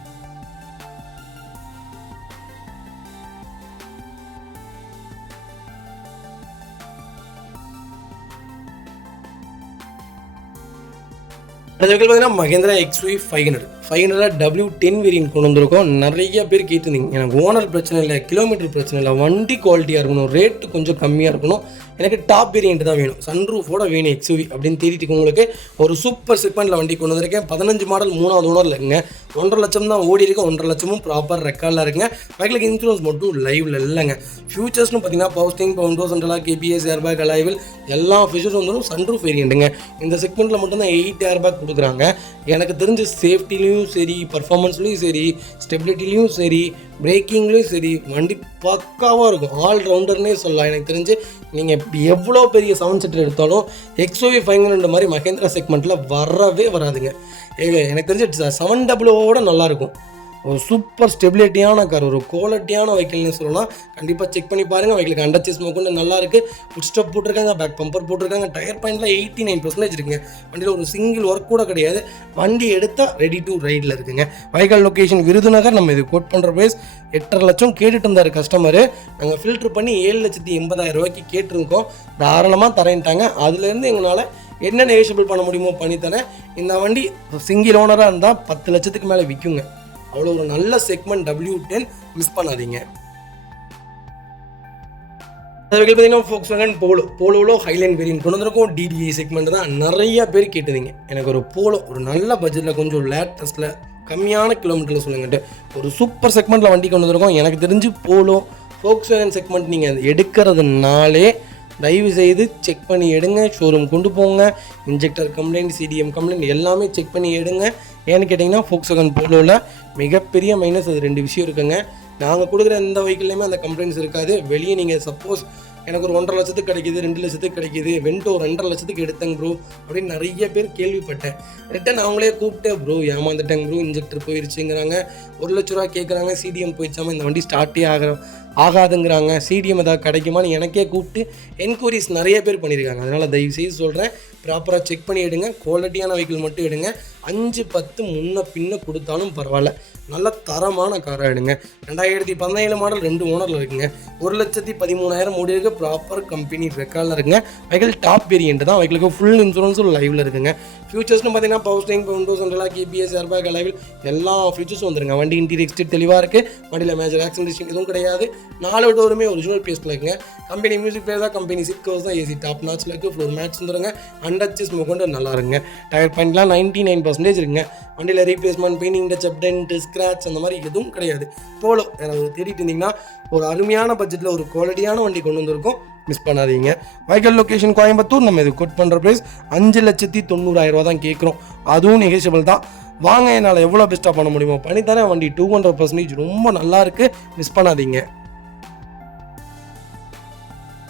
அது பார்த்தீங்கன்னா மகேந்திரா XUV 500 W10 வேரியன்ட் கொண்டு வந்திருக்கோம். நிறைய பேர் கேட்டிருந்தீங்க, எனக்கு ஓனர் பிரச்சனை இல்லை, கிலோமீட்டர் பிரச்சனை இல்லை, வண்டி குவாலிட்டியாக இருக்கணும், ரேட்டு கொஞ்சம் கம்மியாக இருக்கணும், எனக்கு டாப் வேரியன்ட் தான் வேணும், சன்ரூஃபோட வேணும் XUV அப்படின்னு தேடிட்டு உங்களுக்கு ஒரு சூப்பர் செக்மெண்ட்டில் வண்டி கொண்டு வந்திருக்கேன். 15 மாடல் 3வது ஓனரில் இருக்குங்க. 1.5 லட்சம் தான் ஓடி இருக்கு. 1.5 லட்சமும் ப்ராப்பர் ரெக்கார்டில் இருக்குங்க. பைக்கில் இன்சூரன்ஸ் மட்டும் லைவில் இல்லைங்க. ஃபியூச்சர்ஸ்னு பார்த்தீங்கன்னா power steering, power central lock, KPS, airbag, alloy wheel எல்லா ஃபீச்சர்ஸ் வந்துடும். சன்ரூஃப் வேரியண்ட்டுங்க. இந்த செக்மெண்ட்டில் மட்டும்தான் 8 ஏர்பேக் கொடுக்குறாங்க. எனக்கு தெரிஞ்ச சேஃப்டிலையும் சரி, பர்ஃபார்மன்ஸ்லையும் சரி, ஸ்டெபிலிட்டிலையும் சரி, பிரேக்கிங்லேயும் சரி, வண்டி பக்காவாக இருக்கும். ஆல் ரவுண்டர்னே சொல்லலாம். எனக்கு தெரிஞ்சு நீங்கள் எவ்வளோ பெரிய 7 சீட்டர் எடுத்தாலும் XUV 500 மாதிரி மகேந்திரா செக்மெண்ட்டில் வரவே வராதுங்க. எனக்கு தெரிஞ்சு 700 நல்லாயிருக்கும். ஒரு சூப்பர் ஸ்டெபிலிட்டியான கார், ஒரு குவாலிட்டியான வெஹிக்கிள்னு சொல்லலாம். கண்டிப்பாக செக் பண்ணி பாருங்கள். வெஹிக்கிளுக்கு அண்டர் சேஸ் கொண்டு நல்லாயிருக்கு. ஃபுட் ஸ்டெப் போட்டிருக்காங்க, பேக் பம்பர் போட்டிருக்காங்க, டயர் பாயிண்ட்லாம் 89% இருக்குங்க. வண்டியில் ஒரு சிங்கிள் ஒர்க் கூட கிடையாது. வண்டி எடுத்தால் ரெடி டு ரைடில் இருக்குங்க. Vehicle location Virudhunagar. நம்ம இது கோட் பண்ணுற ப்ரைஸ் 8.5 லட்சம் கேட்டுட்டு இருந்தார் கஸ்டமரு. நாங்கள் ஃபில்ட்ரு பண்ணி 7,80,000 ரூபாய்க்கு கேட்டிருக்கோம். தாராளமாக தரேன்ட்டாங்க. அதுலேருந்து எங்களால் என்ன நெகோஷியபிள் பண்ண முடியுமோ பண்ணித்தரேன். இந்த வண்டி சிங்கிள் ஓனராக இருந்தால் 10 லட்சத்துக்கு மேலே விற்குங்க. அவ்வளோ ஒரு நல்ல செக்மெண்ட் W10, மிஸ் பண்ணாதீங்க. அது பார்த்தீங்கன்னா Volkswagen போலோவில் ஹைலைன் வேரியன்ட் கொண்டு வந்திருக்கும். DDI செக்மெண்ட் தான் நிறைய பேர் கேட்டதுங்க. எனக்கு ஒரு போலோ ஒரு நல்ல பட்ஜெட்டில் கொஞ்சம் லேட்டஸ்ட்டில் கம்மியான கிலோமீட்டரில் சொல்லுங்கட்டு ஒரு சூப்பர் செக்மெண்ட்டில் வண்டி கொண்டு வந்திருக்கோம். எனக்கு தெரிஞ்சு போலோ Volkswagen செக்மெண்ட் நீங்கள் எடுக்கிறதுனாலே தயவு செய்து செக் பண்ணி எடுங்க. ஷோரூம் கொண்டு போங்க. இன்ஜெக்டர் கம்ப்ளைண்ட், CDM கம்ப்ளைண்ட் எல்லாமே செக் பண்ணி எடுங்க. ஏன்னு கேட்டிங்கன்னா Volkswagen போலோவில் மிகப்பெரிய மைனஸ் அது 2 விஷயம் இருக்குங்க. நாங்கள் கொடுக்குற எந்த வெஹிக்கிள்லையுமே அந்த கம்ப்ளைண்ட்ஸ் இருக்காது. வெளியே நீங்கள் சப்போஸ் எனக்கு ஒரு 1.5 லட்சத்துக்கு கிடைக்கிது, 2 லட்சத்துக்கு கிடைக்கிது, வெண்டோ 2.5 லட்சத்துக்கு எடுத்தேங்க ப்ரோ அப்படின்னு நிறைய பேர் கேள்விப்பட்டேன். ரிட்டன் அவங்களே கூப்பிட்டு ப்ரோ ஏமாந்துட்டேங்க ப்ரோ, இன்ஜெக்டர் போயிடுச்சுங்கிறாங்க, 1 லட்ச ரூபா கேட்குறாங்க, CDM போயிடுச்சாமல் இந்த வண்டி ஸ்டார்ட்டே ஆகாதுங்கிறாங்க, CDM ஏதாவது கிடைக்குமான்னு எனக்கே கூப்பிட்டு என்கொயரிஸ் நிறைய பேர் பண்ணியிருக்காங்க. அதனால் தயவுசெய்து சொல்கிறேன், ப்ராப்பராக செக் பண்ணி எடுங்க. குவாலிட்டியான வெஹிக்கிள் மட்டும் எடுங்க. 5-10 முன்ன பின்ன கொடுத்தாலும் பரவாயில்ல, நல்ல தரமான காராக எடுங்க. 2017 மாடல் 2 ஓனரில் இருக்குங்க. 1,13,000 ஓடி இருக்கு. ப்ராப்பர் கம்பெனி ரெக்கார்டில் இருக்குங்க. வெஹிக்கிள் டாப் வேரியன்ட் தான். வெஹிக்கிளுக்கு ஃபுல் இன்சூரன்ஸும் லைவில் இருக்குங்க. ஃபியூச்சர்ஸ்னு பார்த்தீங்கன்னா power steering, power central lock, KPS, airbag, alloy wheel எல்லா ஃபியூச்சர்ஸும் வந்துருங்க. வண்டி இன்டீரியர் எக்ஸ்டீரியர் தெளிவாக இருக்குது. வண்டியில் மேஜர் ஆக்சிடென்ட் எதுவும் கிடையாது. 4 டோருமே ஒரிஜினல் பேஸ்ட்டில் இருக்குங்க. கம்பெனி மியூசிக் பிளேயர் தான், கம்பெனி சீட் கவர்ஸ் தான், AC டாப் நாட்சில் இருக்குது. ஃப்ளோர் மேட்ச் வந்துருங்க. அண்டர் சேஸ் கொண்டு நல்லா இருக்குங்க. டயர் பாயிண்ட்லாம் 99% இருக்குங்க. வண்டியில் replacement, painting, touch, dent, scratch அந்த மாதிரி எதுவும் கிடையாது. போலோ யாராவது தேடிட்டு இருந்தீங்கன்னா ஒரு அருமையான பட்ஜெட்டில் ஒரு குவாலிட்டியான வண்டி கொண்டு வந்திருக்கோம், மிஸ் பண்ணாதீங்க. Vehicle location Coimbatore. நம்ம இது கோட் பண்ணுற ப்ரைஸ் 5,90,000 ரூபா தான் கேட்குறோம். அதுவும் நெகோஷியபிள் தான். வாங்க, என்னால் எவ்வளோ பெஸ்ட்டாக பண்ண முடியுமோ பண்ணித்தரேன். வண்டி 200% ரொம்ப நல்லா இருக்குது, மிஸ் பண்ணாதீங்க.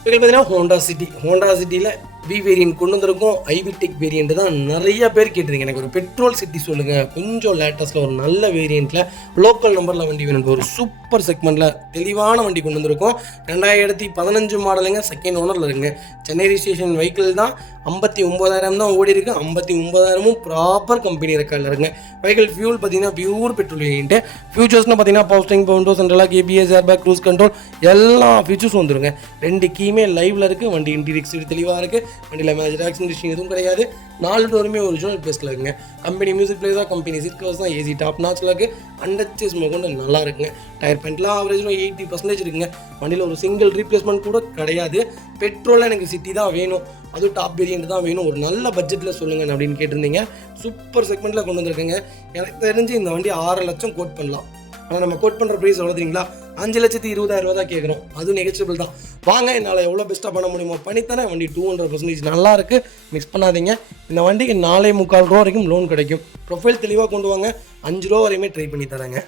பார்த்தீங்கன்னா ஹோண்டா சிட்டியில் V வேரியன்ட் கொண்டு வந்திருக்கோம். ஐவிடெக் வேரியன்ட் தான் நிறைய பேர் கேட்டிருந்தீங்க. எனக்கு ஒரு பெட்ரோல் சிட்டி சொல்லுங்கள், கொஞ்சம் லேட்டஸ்ட்டில் ஒரு நல்ல வேரியண்ட்டில் லோக்கல் நம்பரில் வண்டி வேணும். ஒரு சூப்பர் செக்மெண்ட்டில் தெளிவான வண்டி கொண்டு வந்திருக்கோம். 2015 மாடலுங்க. செகண்ட் ஓனரில் இருக்குங்க. சென்னை ரிஜிஸ்ட்ரேஷன் வெஹிக்கிள் தான். 59,000 தான் ஓடி இருக்குது. 59,000 ப்ராப்பர் கம்பெனி ரெக்கார்டில் இருக்குங்க. வெஹிக்கிள் ஃபியூல் பார்த்தீங்கன்னா பியூர் பெட்ரோல் வேரியன்ட்டு. ஃபியூச்சர்ஸ்னு பார்த்தீங்கன்னா power steering, power central lock, KPS, airbag, cruise control எல்லா ஃபீச்சர்ஸும் வந்துருங்க. 2 கீமே லைவில் இருக்குது. வண்டி இன்டீரியர் எக்ஸ்டீரியர் தெளிவாக இருக்குது. வண்டியில் மேஜர் ஆக்சிடென்ட் எதுவும் கிடையாது. 4 டோருமே ஒரிஜினல் பேஸ்ட்டில் இருக்குங்க. கம்பெனி மியூசிக் பிளேயர் தான், கம்பெனி சீட் கவர்ஸ் தான், AC டாப் நாட்சில் இருக்குது. அண்டர் சேஸ் கொண்டு நல்லா இருக்குங்க. டயர் பாயிண்ட்லாம் ஆவரேஜில் 80% இருக்குங்க. வண்டியில் ஒரு சிங்கிள் ரீப்ளேஸ்மெண்ட் கூட கிடையாது. பெட்ரோலில் எனக்கு சிட்டி தான் வேணும், அதுவும் டாப் வேரியன்ட் தான் வேணும், ஒரு நல்ல பட்ஜெட்டில் சொல்லுங்கள் அப்படின்னு கேட்டிருந்தீங்க. சூப்பர் செக்மெண்ட்டில் கொண்டு வந்திருக்கேங்க. எனக்கு தெரிஞ்சு இந்த வண்டி 6 லட்சம் கோட் பண்ணலாம். ஆனால் நம்ம கோட் பண்ணுற ப்ரைஸ் எவ்வளோ தெரியுங்களா? 5,20,000 ரூபா தான் கேட்குறோம். அதுவும் நெகோஷியபிள் தான். வாங்க, என்னால் எவ்வளோ பெஸ்ட்டாக பண்ண முடியுமோ பண்ணித்தரேன். வண்டி 200% நல்லா இருக்குது, மிஸ் பண்ணாதீங்க. இந்த வண்டிக்கு 4.25 ரூபா வரைக்கும் லோன் கிடைக்கும். ப்ரொஃபைல் தெளிவாக கொண்டு வாங்க, 5 ரூபா வரையுமே ட்ரை பண்ணி தரேங்க.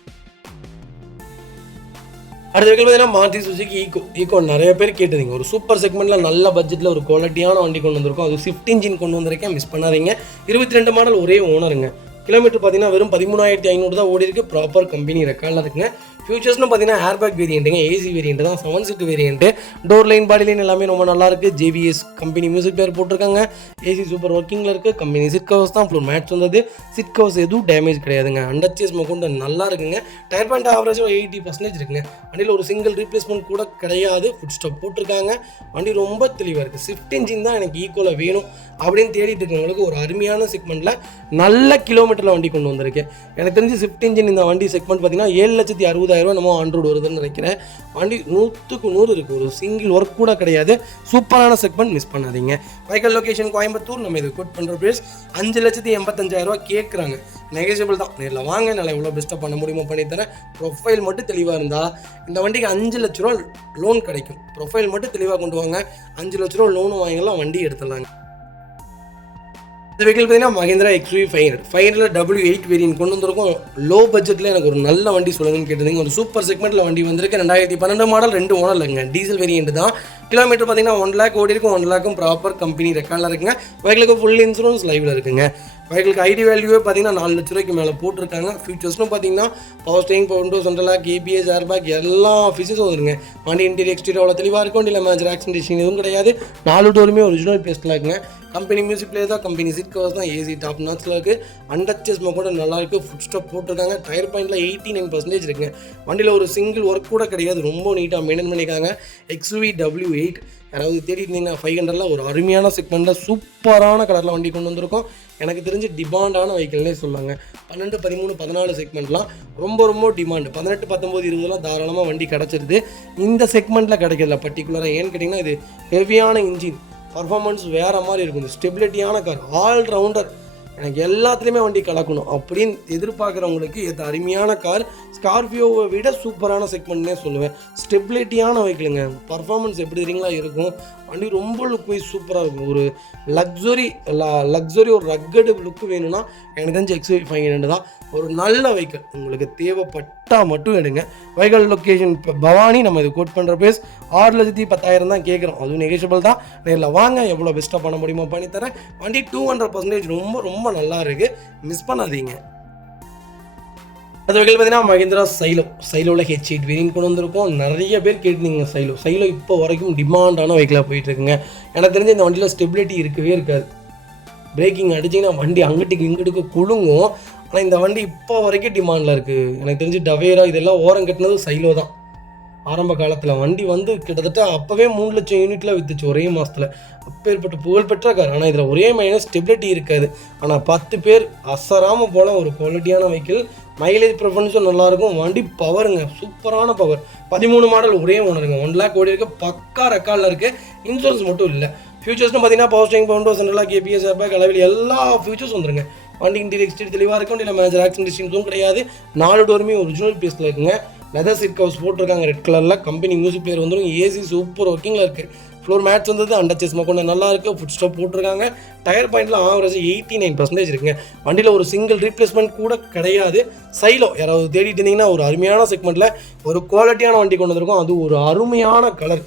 அடுத்த வெஹிக்கிள் பார்த்தீங்கன்னா மாருதி சுசுகி ஈகோ நிறைய பேர் கேட்டிருந்தீங்க. ஒரு சூப்பர் செக்மெண்ட்டில் நல்ல பட்ஜெட்டில் ஒரு குவாலிட்டியான வண்டி கொண்டு வந்திருக்கோம். அது ஸ்விஃப்ட் இன்ஜின் கொண்டு வந்திருக்கேன், மிஸ் பண்ணாதீங்க. 22 மாடல் ஒரே ஓனருங்க. கிலோமீட்டர் பார்த்தீங்கன்னா வெறும் 13,500 தான் ஓடி இருக்குது. ப்ராப்பர் கம்பெனி ரெக்கார்டில் இருக்குங்க. ஃபியூச்சர்ஸ்னு பார்த்தீங்கன்னா ஏர்பேக் வேரியண்ட்டுங்க, ஏசி வேரியண்ட் தான், 7 seat variant. Door line body line எல்லாமே ரொம்ப நல்லா இருக்குது. ஜேபிஎஸ் கம்பெனி மியூசிக் பிளேயர் போட்டிருக்காங்க. ஏசி சூப்பர் ஒர்க்கிங்கில் இருக்குது. கம்பெனி சிட் கவர்ஸ் தான், ஃப்ளோர் மேட்ச் வந்தது. சிட் கவர்ஸ் எதுவும் டேமேஜ் கிடையாதுங்க. அண்டர்ச்சேஸ் கொண்டு நல்லா இருக்குங்க. டயர் பாயிண்ட் ஆவரேஜாக 80% இருக்குங்க. வண்டியில் ஒரு சிங்கிள் ரீப்ளேஸ்மெண்ட் கூட கிடையாது. ஃபுட் ஸ்டாப் போட்டிருக்காங்க. வண்டி ரொம்ப தெளிவாக இருக்குது. ஸ்விஃப்ட் இன்ஜின் தான் எனக்கு ஈக்குவலாக வேணும் அப்படின்னு தேடிட்டு இருக்கவங்களுக்கு ஒரு அருமையான செக்மெண்ட்டில் நல்ல கிலோமீட்டரில் வண்டி கொண்டு வந்திருக்கு. எனக்கு தெரிஞ்சு ஸ்விஃப்ட் இன்ஜின் இந்த வண்டி செக்மெண்ட் பார்த்தீங்கன்னா 7,60,000 நம்ம ஆண்ட்ராய்டு வருதுன்னு நினைக்கிறேன். வண்டி 100க்கு 100 இருக்குது. ஒரு சிங்கிள் ஒர்க் கூட கிடையாது. சூப்பரான செக்மெண்ட், மிஸ் பண்ணாதீங்க. Vehicle location Coimbatore. நம்ம இது கோட் பண்ணுற ப்ரைஸ் 5,85,000 கேட்குறாங்க. நெகோஷியபிள் தான். நேரில் வாங்க, நல்லா எவ்வளோ பெஸ்ட்டாக பண்ண முடியுமோ பண்ணித்தரேன். ப்ரொஃபைல் மட்டும் தெளிவாக இருந்தால் இந்த வண்டிக்கு 5 லட்ச ரூபா லோன் கிடைக்கும். ப்ரொஃபைல் மட்டும் தெளிவாக கொண்டு வாங்க, 5 லட்ச ரூபா லோனு வாங்கிக்கலாம், வண்டி எடுத்துடலாங்க. இந்த வெஹிக்கிள் பார்த்தீங்கன்னா மஹிந்திரா XUV 500 W8 வேரியன்ட் கொண்டு வந்திருக்கும். லோ பட்ஜெட்டில் எனக்கு ஒரு நல்ல வண்டி சொல்லுங்கன்னு கேட்டிருந்தீங்க. ஒரு சூப்பர் செக்மெண்ட்டில் வண்டி வந்திருக்கு. 2012 மாடல், 2 ஓனர் இல்லைங்க, டீசல் வேரியன்ட் தான். கிலோமீட்டர் பார்த்தீங்கன்னா 1 லேக் ஓடி இருக்கும். 1 லேக்கும் ப்ராப்பர் கம்பெனி ரெக்கார்டில் இருக்குங்க. வெஹிக்கிளுக்கு ஃபுல் இன்சூரன்ஸ் லைவில் இருக்குங்க. வெஹிக்கிளுக்கு ஐடி வேல்யூவே பார்த்தீங்கன்னா 4 லட்ச ரூபாய்க்கு மேலே போட்டிருக்காங்க. ஃபியூச்சர்ஸ்னு பார்த்தீங்கன்னா power steering, power window, central lock, ABS, airbag எல்லா ஃபீச்சர்ஸும் வந்துருங்க. வண்டி இன்டீரியர் எக்ஸ்டீரியர் அவ்வளோ தெளிவாக இருக்கும். இல்லை மேஜர் ஆக்சிடென்ட் எதுவும் கிடையாது. 4 டோருமே ஒரிஜினல் பேஸ்ட்டில் இருக்குங்க. கம்பெனி மியூசிக் பிளேயர் தான், கம்பெனி சீட் கவர்ஸ் தான், ஏசி டாப் நாட்ஸில் இருக்குது. அண்டர்ச்சேஸ் கூட நல்லா இருக்குது. ஃபுட் ஸ்டாப் போட்டிருக்காங்க. டயர் பாயிண்டில் 89% இருக்குங்க. வண்டியில் ஒரு சிங்கிள் ஒர்க் கூட கிடையாது. ரொம்ப நீட்டாக மெயின்டைன் பண்ணியிருக்காங்க. XUV W8 யாராவது தேடிட்டு இருந்தீங்கன்னா 500ல் ஒரு அருமையான செக்மெண்ட்டில் சூப்பரான கலரில் வண்டி கொண்டு வந்திருக்கோம். எனக்கு தெரிஞ்சு டிமாண்டான வெஹிக்கிள்னே சொல்லுவாங்க. 12, 13, 14 செக்மெண்ட்லாம் ரொம்ப டிமாண்டு. 18, 19, 20லாம் தாராளமாக வண்டி கிடச்சிருது. இந்த செக்மெண்ட்டில் கிடைக்கிறதுல பர்டிகுலராக ஏன்னு கேட்டிங்கன்னா இது ஹெவியான இன்ஜின், பர்ஃபார்மன்ஸ் வேறு மாதிரி இருக்கும். இந்த ஸ்டெபிலிட்டியான கார், ஆல்ரவுண்டர், எனக்கு எல்லாத்துலேயுமே வண்டி கலக்கணும் அப்படின்னு எதிர்பார்க்குறவங்களுக்கு இது அருமையான கார். ஸ்கார்பியோவை விட சூப்பரான செக்மெண்ட்னே சொல்லுவேன். ஸ்டெபிலிட்டியான வெஹிக்கிளுங்க, பர்ஃபார்மன்ஸ் எப்படி தெரியுங்களா இருக்கும். வண்டி ரொம்ப லுக் வைஸ் சூப்பராக இருக்கும். ஒரு லக்ஸரி ஒரு ரக்கடு லுக்கு வேணும்னா எனக்கு தெரிஞ்சு XUV 500 தான் ஒரு நல்ல வெஹிக்கிள். உங்களுக்கு தேவைப்பட்டால் மட்டும் எடுங்க. வெஹிக்கிள் லொக்கேஷன் இப்போ பவானி. நம்ம இது கோட் பண்ணுற ப்ரைஸ் 6,10,000 தான் கேட்குறோம். அதுவும் நெகோஷியபிள் தான். நேரில் வாங்க, எவ்வளோ பெஸ்ட்டாக பண்ண முடியுமோ பண்ணித்தரேன். வண்டி 200% ரொம்ப நல்லா இருக்குது, மிஸ் பண்ணாதீங்க. அது வெஹிக்கிள் பார்த்தீங்கன்னா மஹிந்திரா சைலோவில் H8 வேரியன்ட் கொண்டு வந்திருக்கோம். நிறைய பேர் கேட்டிருந்தீங்க சைலோ இப்போ வரைக்கும் டிமாண்டான வெஹிக்கிளாக போயிட்டுருக்குங்க. எனக்கு தெரிஞ்ச இந்த வண்டியில் ஸ்டெபிலிட்டி இருக்கவே இருக்காது. பிரேக்கிங் அடிச்சிங்கன்னா வண்டி அங்கிட்டுக்கு இங்கிட்டுக்கு குலுங்கும். ஆனால் இந்த வண்டி இப்போ வரைக்கும் டிமாண்டில் இருக்குது. எனக்கு தெரிஞ்சு டவேரா இதெல்லாம் ஓரம் கட்டினது சைலோ தான். ஆரம்ப காலத்தில் வண்டி வந்து கிட்டத்தட்ட அப்போவே 3 லட்சம் யூனிட்டில் விற்றுச்சு ஒரே மாதத்தில். அப்பேற்பட்ட புகழ்பெற்ற கார். ஆனால் இதில் ஒரே மைனஸ் ஸ்டெபிலிட்டி இருக்காது. ஆனால் 10 பேர் அசராமல் போல ஒரு குவாலிட்டியான வெஹிக்கிள். மைலேஜ் ப்ரிஃபரன்ஸும் நல்லாயிருக்கும். வண்டி பவருங்க, சூப்பரான பவர். 13 மாடல், ஒரே ஓனருங்க, 1 லேக் ஓடி இருக்குது. பக்கா ரெக்கார்டில் இருக்குது. இன்சூரன்ஸ் மட்டும் இல்லை. ஃபியூச்சர்ஸ்னு பார்த்தீங்கன்னா power steering, power window, central lock, ABS, airbag அளவில் எல்லா ஃபியூச்சர்ஸ் வந்துருங்க. வண்டி இன்டீரியர் எக்ஸ்டீரியர் தெளிவாக இருக்கும். இல்லை மேஜர் ஆக்சிடென்ட் கிடையாது. 4 டோருமே ஒரிஜினல் பேஸில் இருக்குங்க. லெதர் சீட் கவர்ஸ் போட்டிருக்காங்க ரெட் கலரில். கம்பெனி மியூசிக் பிளேயர் வந்துடும். ஏசி சூப்பர் ஒர்க்கிங்கில் இருக்குது. ஃப்ளோர் மேட்ச் வந்தது. அண்டர்ச்சேஸ் கொண்டு நல்லா இருக்குது. ஃபுட் ஸ்டாப் போட்டிருக்காங்க. டயர் பாயிண்டில் ஆவரேஜ் 89% இருக்குங்க. வண்டியில் ஒரு சிங்கிள் ரீப்ளேஸ்மெண்ட் கூட கிடையாது. சைலோ யாராவது தேடிட்டு இருந்தீங்கன்னா ஒரு அருமையான செக்மெண்ட்டில் ஒரு குவாலிட்டியான வண்டி கொண்டு வந்திருக்கோம். அது ஒரு அருமையான கலர்.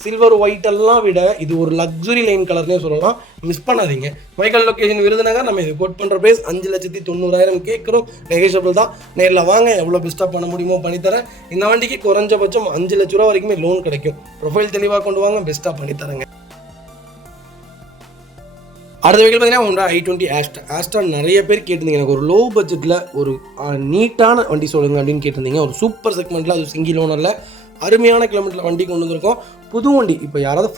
சில்வர் ஒயிட் எல்லாம் விட இது ஒரு லக்ஸுரி லைன் கலர்னே சொல்லலாம், மிஸ் பண்ணாதீங்க. Vehicle location Virudhunagar. நம்ம இது கோட் பண்ணுற ப்ரைஸ் 5,90,000 கேட்குறோம். நெகோஷியபிள் தான். நேரில் வாங்க, எவ்வளோ பெஸ்ட்டாக பண்ண முடியுமோ பண்ணித்தரேன். இந்த வண்டிக்கு குறைஞ்சபட்சம் 5 லட்ச ரூபா வரைக்குமே லோன் கிடைக்கும். ப்ரொஃபைல் தெளிவாக கொண்டு வாங்க, பெஸ்ட்டாக பண்ணித்தரேங்க. அடுத்த வெஹிக்கிள் பார்த்தீங்கன்னா Honda i20 ஆஸ்டா. நிறைய பேர் கேட்டிருந்தீங்க எனக்கு ஒரு லோ பட்ஜெட்டில் ஒரு நீட்டான வண்டி சொல்லுங்கள் அப்படின்னு கேட்டிருந்தீங்க. ஒரு சூப்பர் செக்மெண்ட்டில், அது சிங்கிள் ஓனரில் அருமையான கிலோமீட்டரில் வண்டி கொண்டு வந்திருக்கோம். புது வண்டி. இப்போ யாராவது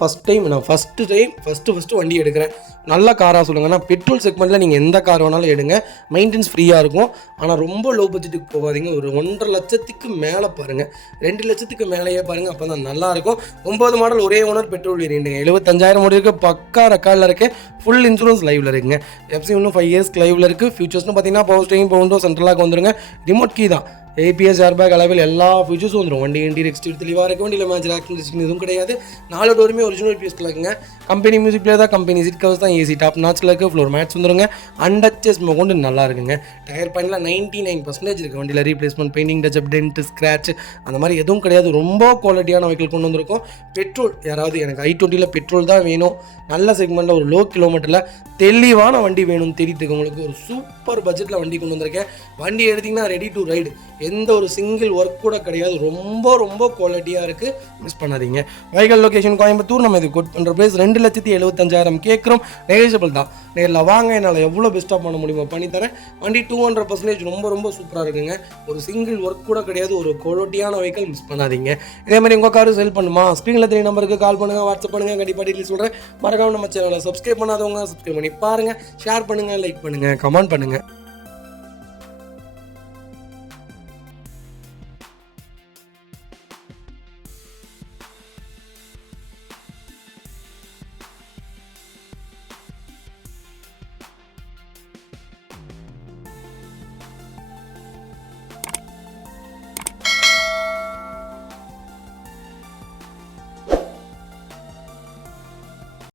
நான் ஃபஸ்ட்டு வண்டி எடுக்கிறேன், நல்ல காராக சொல்லுங்கன்னா பெட்ரோல் செக்மெண்ட்டில் நீங்கள் எந்த கார் வேணாலும் எடுங்க, மெயின்டெனன்ஸ் ஃப்ரீயாக இருக்கும். ஆனால் ரொம்ப லோ பட்ஜெட்டுக்கு போகாதீங்க. ஒரு 1.5 லட்சத்துக்கு மேலே பாருங்கள், 2 லட்சத்துக்கு மேலேயே பாருங்கள், அப்போ தான் நல்லாயிருக்கும். 9 மாடல், ஒரே ஓனர், பெட்ரோல் வேரியண்ட்டுங்க. 75,000 ஓடி இருக்குது. பக்கா ரெக்கார்டில் இருக்குது. ஃபுல் இன்சூரன்ஸ் லைவில் இருக்குங்க. FC இன்னும் 5 இயர்ஸ்க்கு லைவில் இருக்குது. ஃபியூச்சர்ஸ்னு பார்த்தீங்கன்னா power steering, power window, central lock வந்துருங்க. ரிமோட் கீ தான். ஏபிஎஸ் ஏர்பேக் அளவில் எல்லா ஃபீச்சர்ஸும் வந்துடும். வண்டி இன்டீரியர் எக்ஸ்டீரியர் தெளிவாக இருக்க, வண்டியில் மேட்ச் ஆக்சிடென்ட் எதுவும் கிடையாது. 4 டோருமே ஒரிஜினல் பீஸில் இருக்குங்க. கம்பெனி மியூசிக் பிளேயர் தான், கம்பெனி சீட் கவர்ஸ் தான், ஏசி டாப் நாச்சில் இருக்குது, ஃப்ளோர் மேட்ச் வந்துருங்க. அண்டச்சஸ் கொண்டு நல்லா இருக்குங்க. டயர் பாயிண்ட்லாம் 99% இருக்குது. வண்டியில் replacement, painting, touch up, dent, scratch அந்த மாதிரி எதுவும் கிடையாது. ரொம்ப குவாலிட்டியான வெஹிக்கிள் கொண்டு வந்திருக்கோம். பெட்ரோல் யாராவது எனக்கு i20 பெட்ரோல் தான் வேணும், நல்ல செக்மெண்ட்டில் ஒரு லோ கிலோமீட்டரில் தெளிவான வண்டி வேணும்னு தேடிட்டு இருக்கவங்களுக்கு ஒரு சூப்பர் பட்ஜெட்டில் வண்டி கொண்டு வந்திருக்கேன். வண்டி எடுத்திங்கன்னா ரெடி டு ரைடு, எந்த ஒரு சிங்கிள் ஒர்க் கூட கிடையாது. ரொம்ப ரொம்ப குவாலிட்டியாக இருக்குது, மிஸ் பண்ணாதீங்க. Vehicle location Coimbatore. நம்ம இது கோட் பண்ணுற ப்ரைஸ் 2,75,000 கேட்குறோம். நெகோஷியபிள் தான். நேரில் வாங்க, என்னால் எவ்வளோ பெஸ்ட்டாக பண்ண முடியுமோ பண்ணித்தரேன். வண்டி 200% ரொம்ப ரொம்ப சூப்பராக இருக்குங்க. ஒரு சிங்கிள் ஒர்க் கூட கிடையாது. ஒரு குவாலிட்டியான வெஹிக்கல், மிஸ் பண்ணாதீங்க. இதே மாதிரி உங்கள் காரும் செல் பண்ணுமா, ஸ்க்ரீனில் 3 நம்பருக்கு கால் பண்ணுங்கள், வாட்ஸ்அப் பண்ணுங்கள். கண்டிப்பாக டீட்டெயில் சொல்கிறேன். மறக்காம நம்ம சேனலை சப்ஸ்கிரைப் பண்ணாதவங்க சப்ஸ்கிரைப் பண்ணி பாருங்கள். ஷேர் பண்ணுங்கள், லைக் பண்ணுங்கள், கமெண்ட் பண்ணுங்கள்.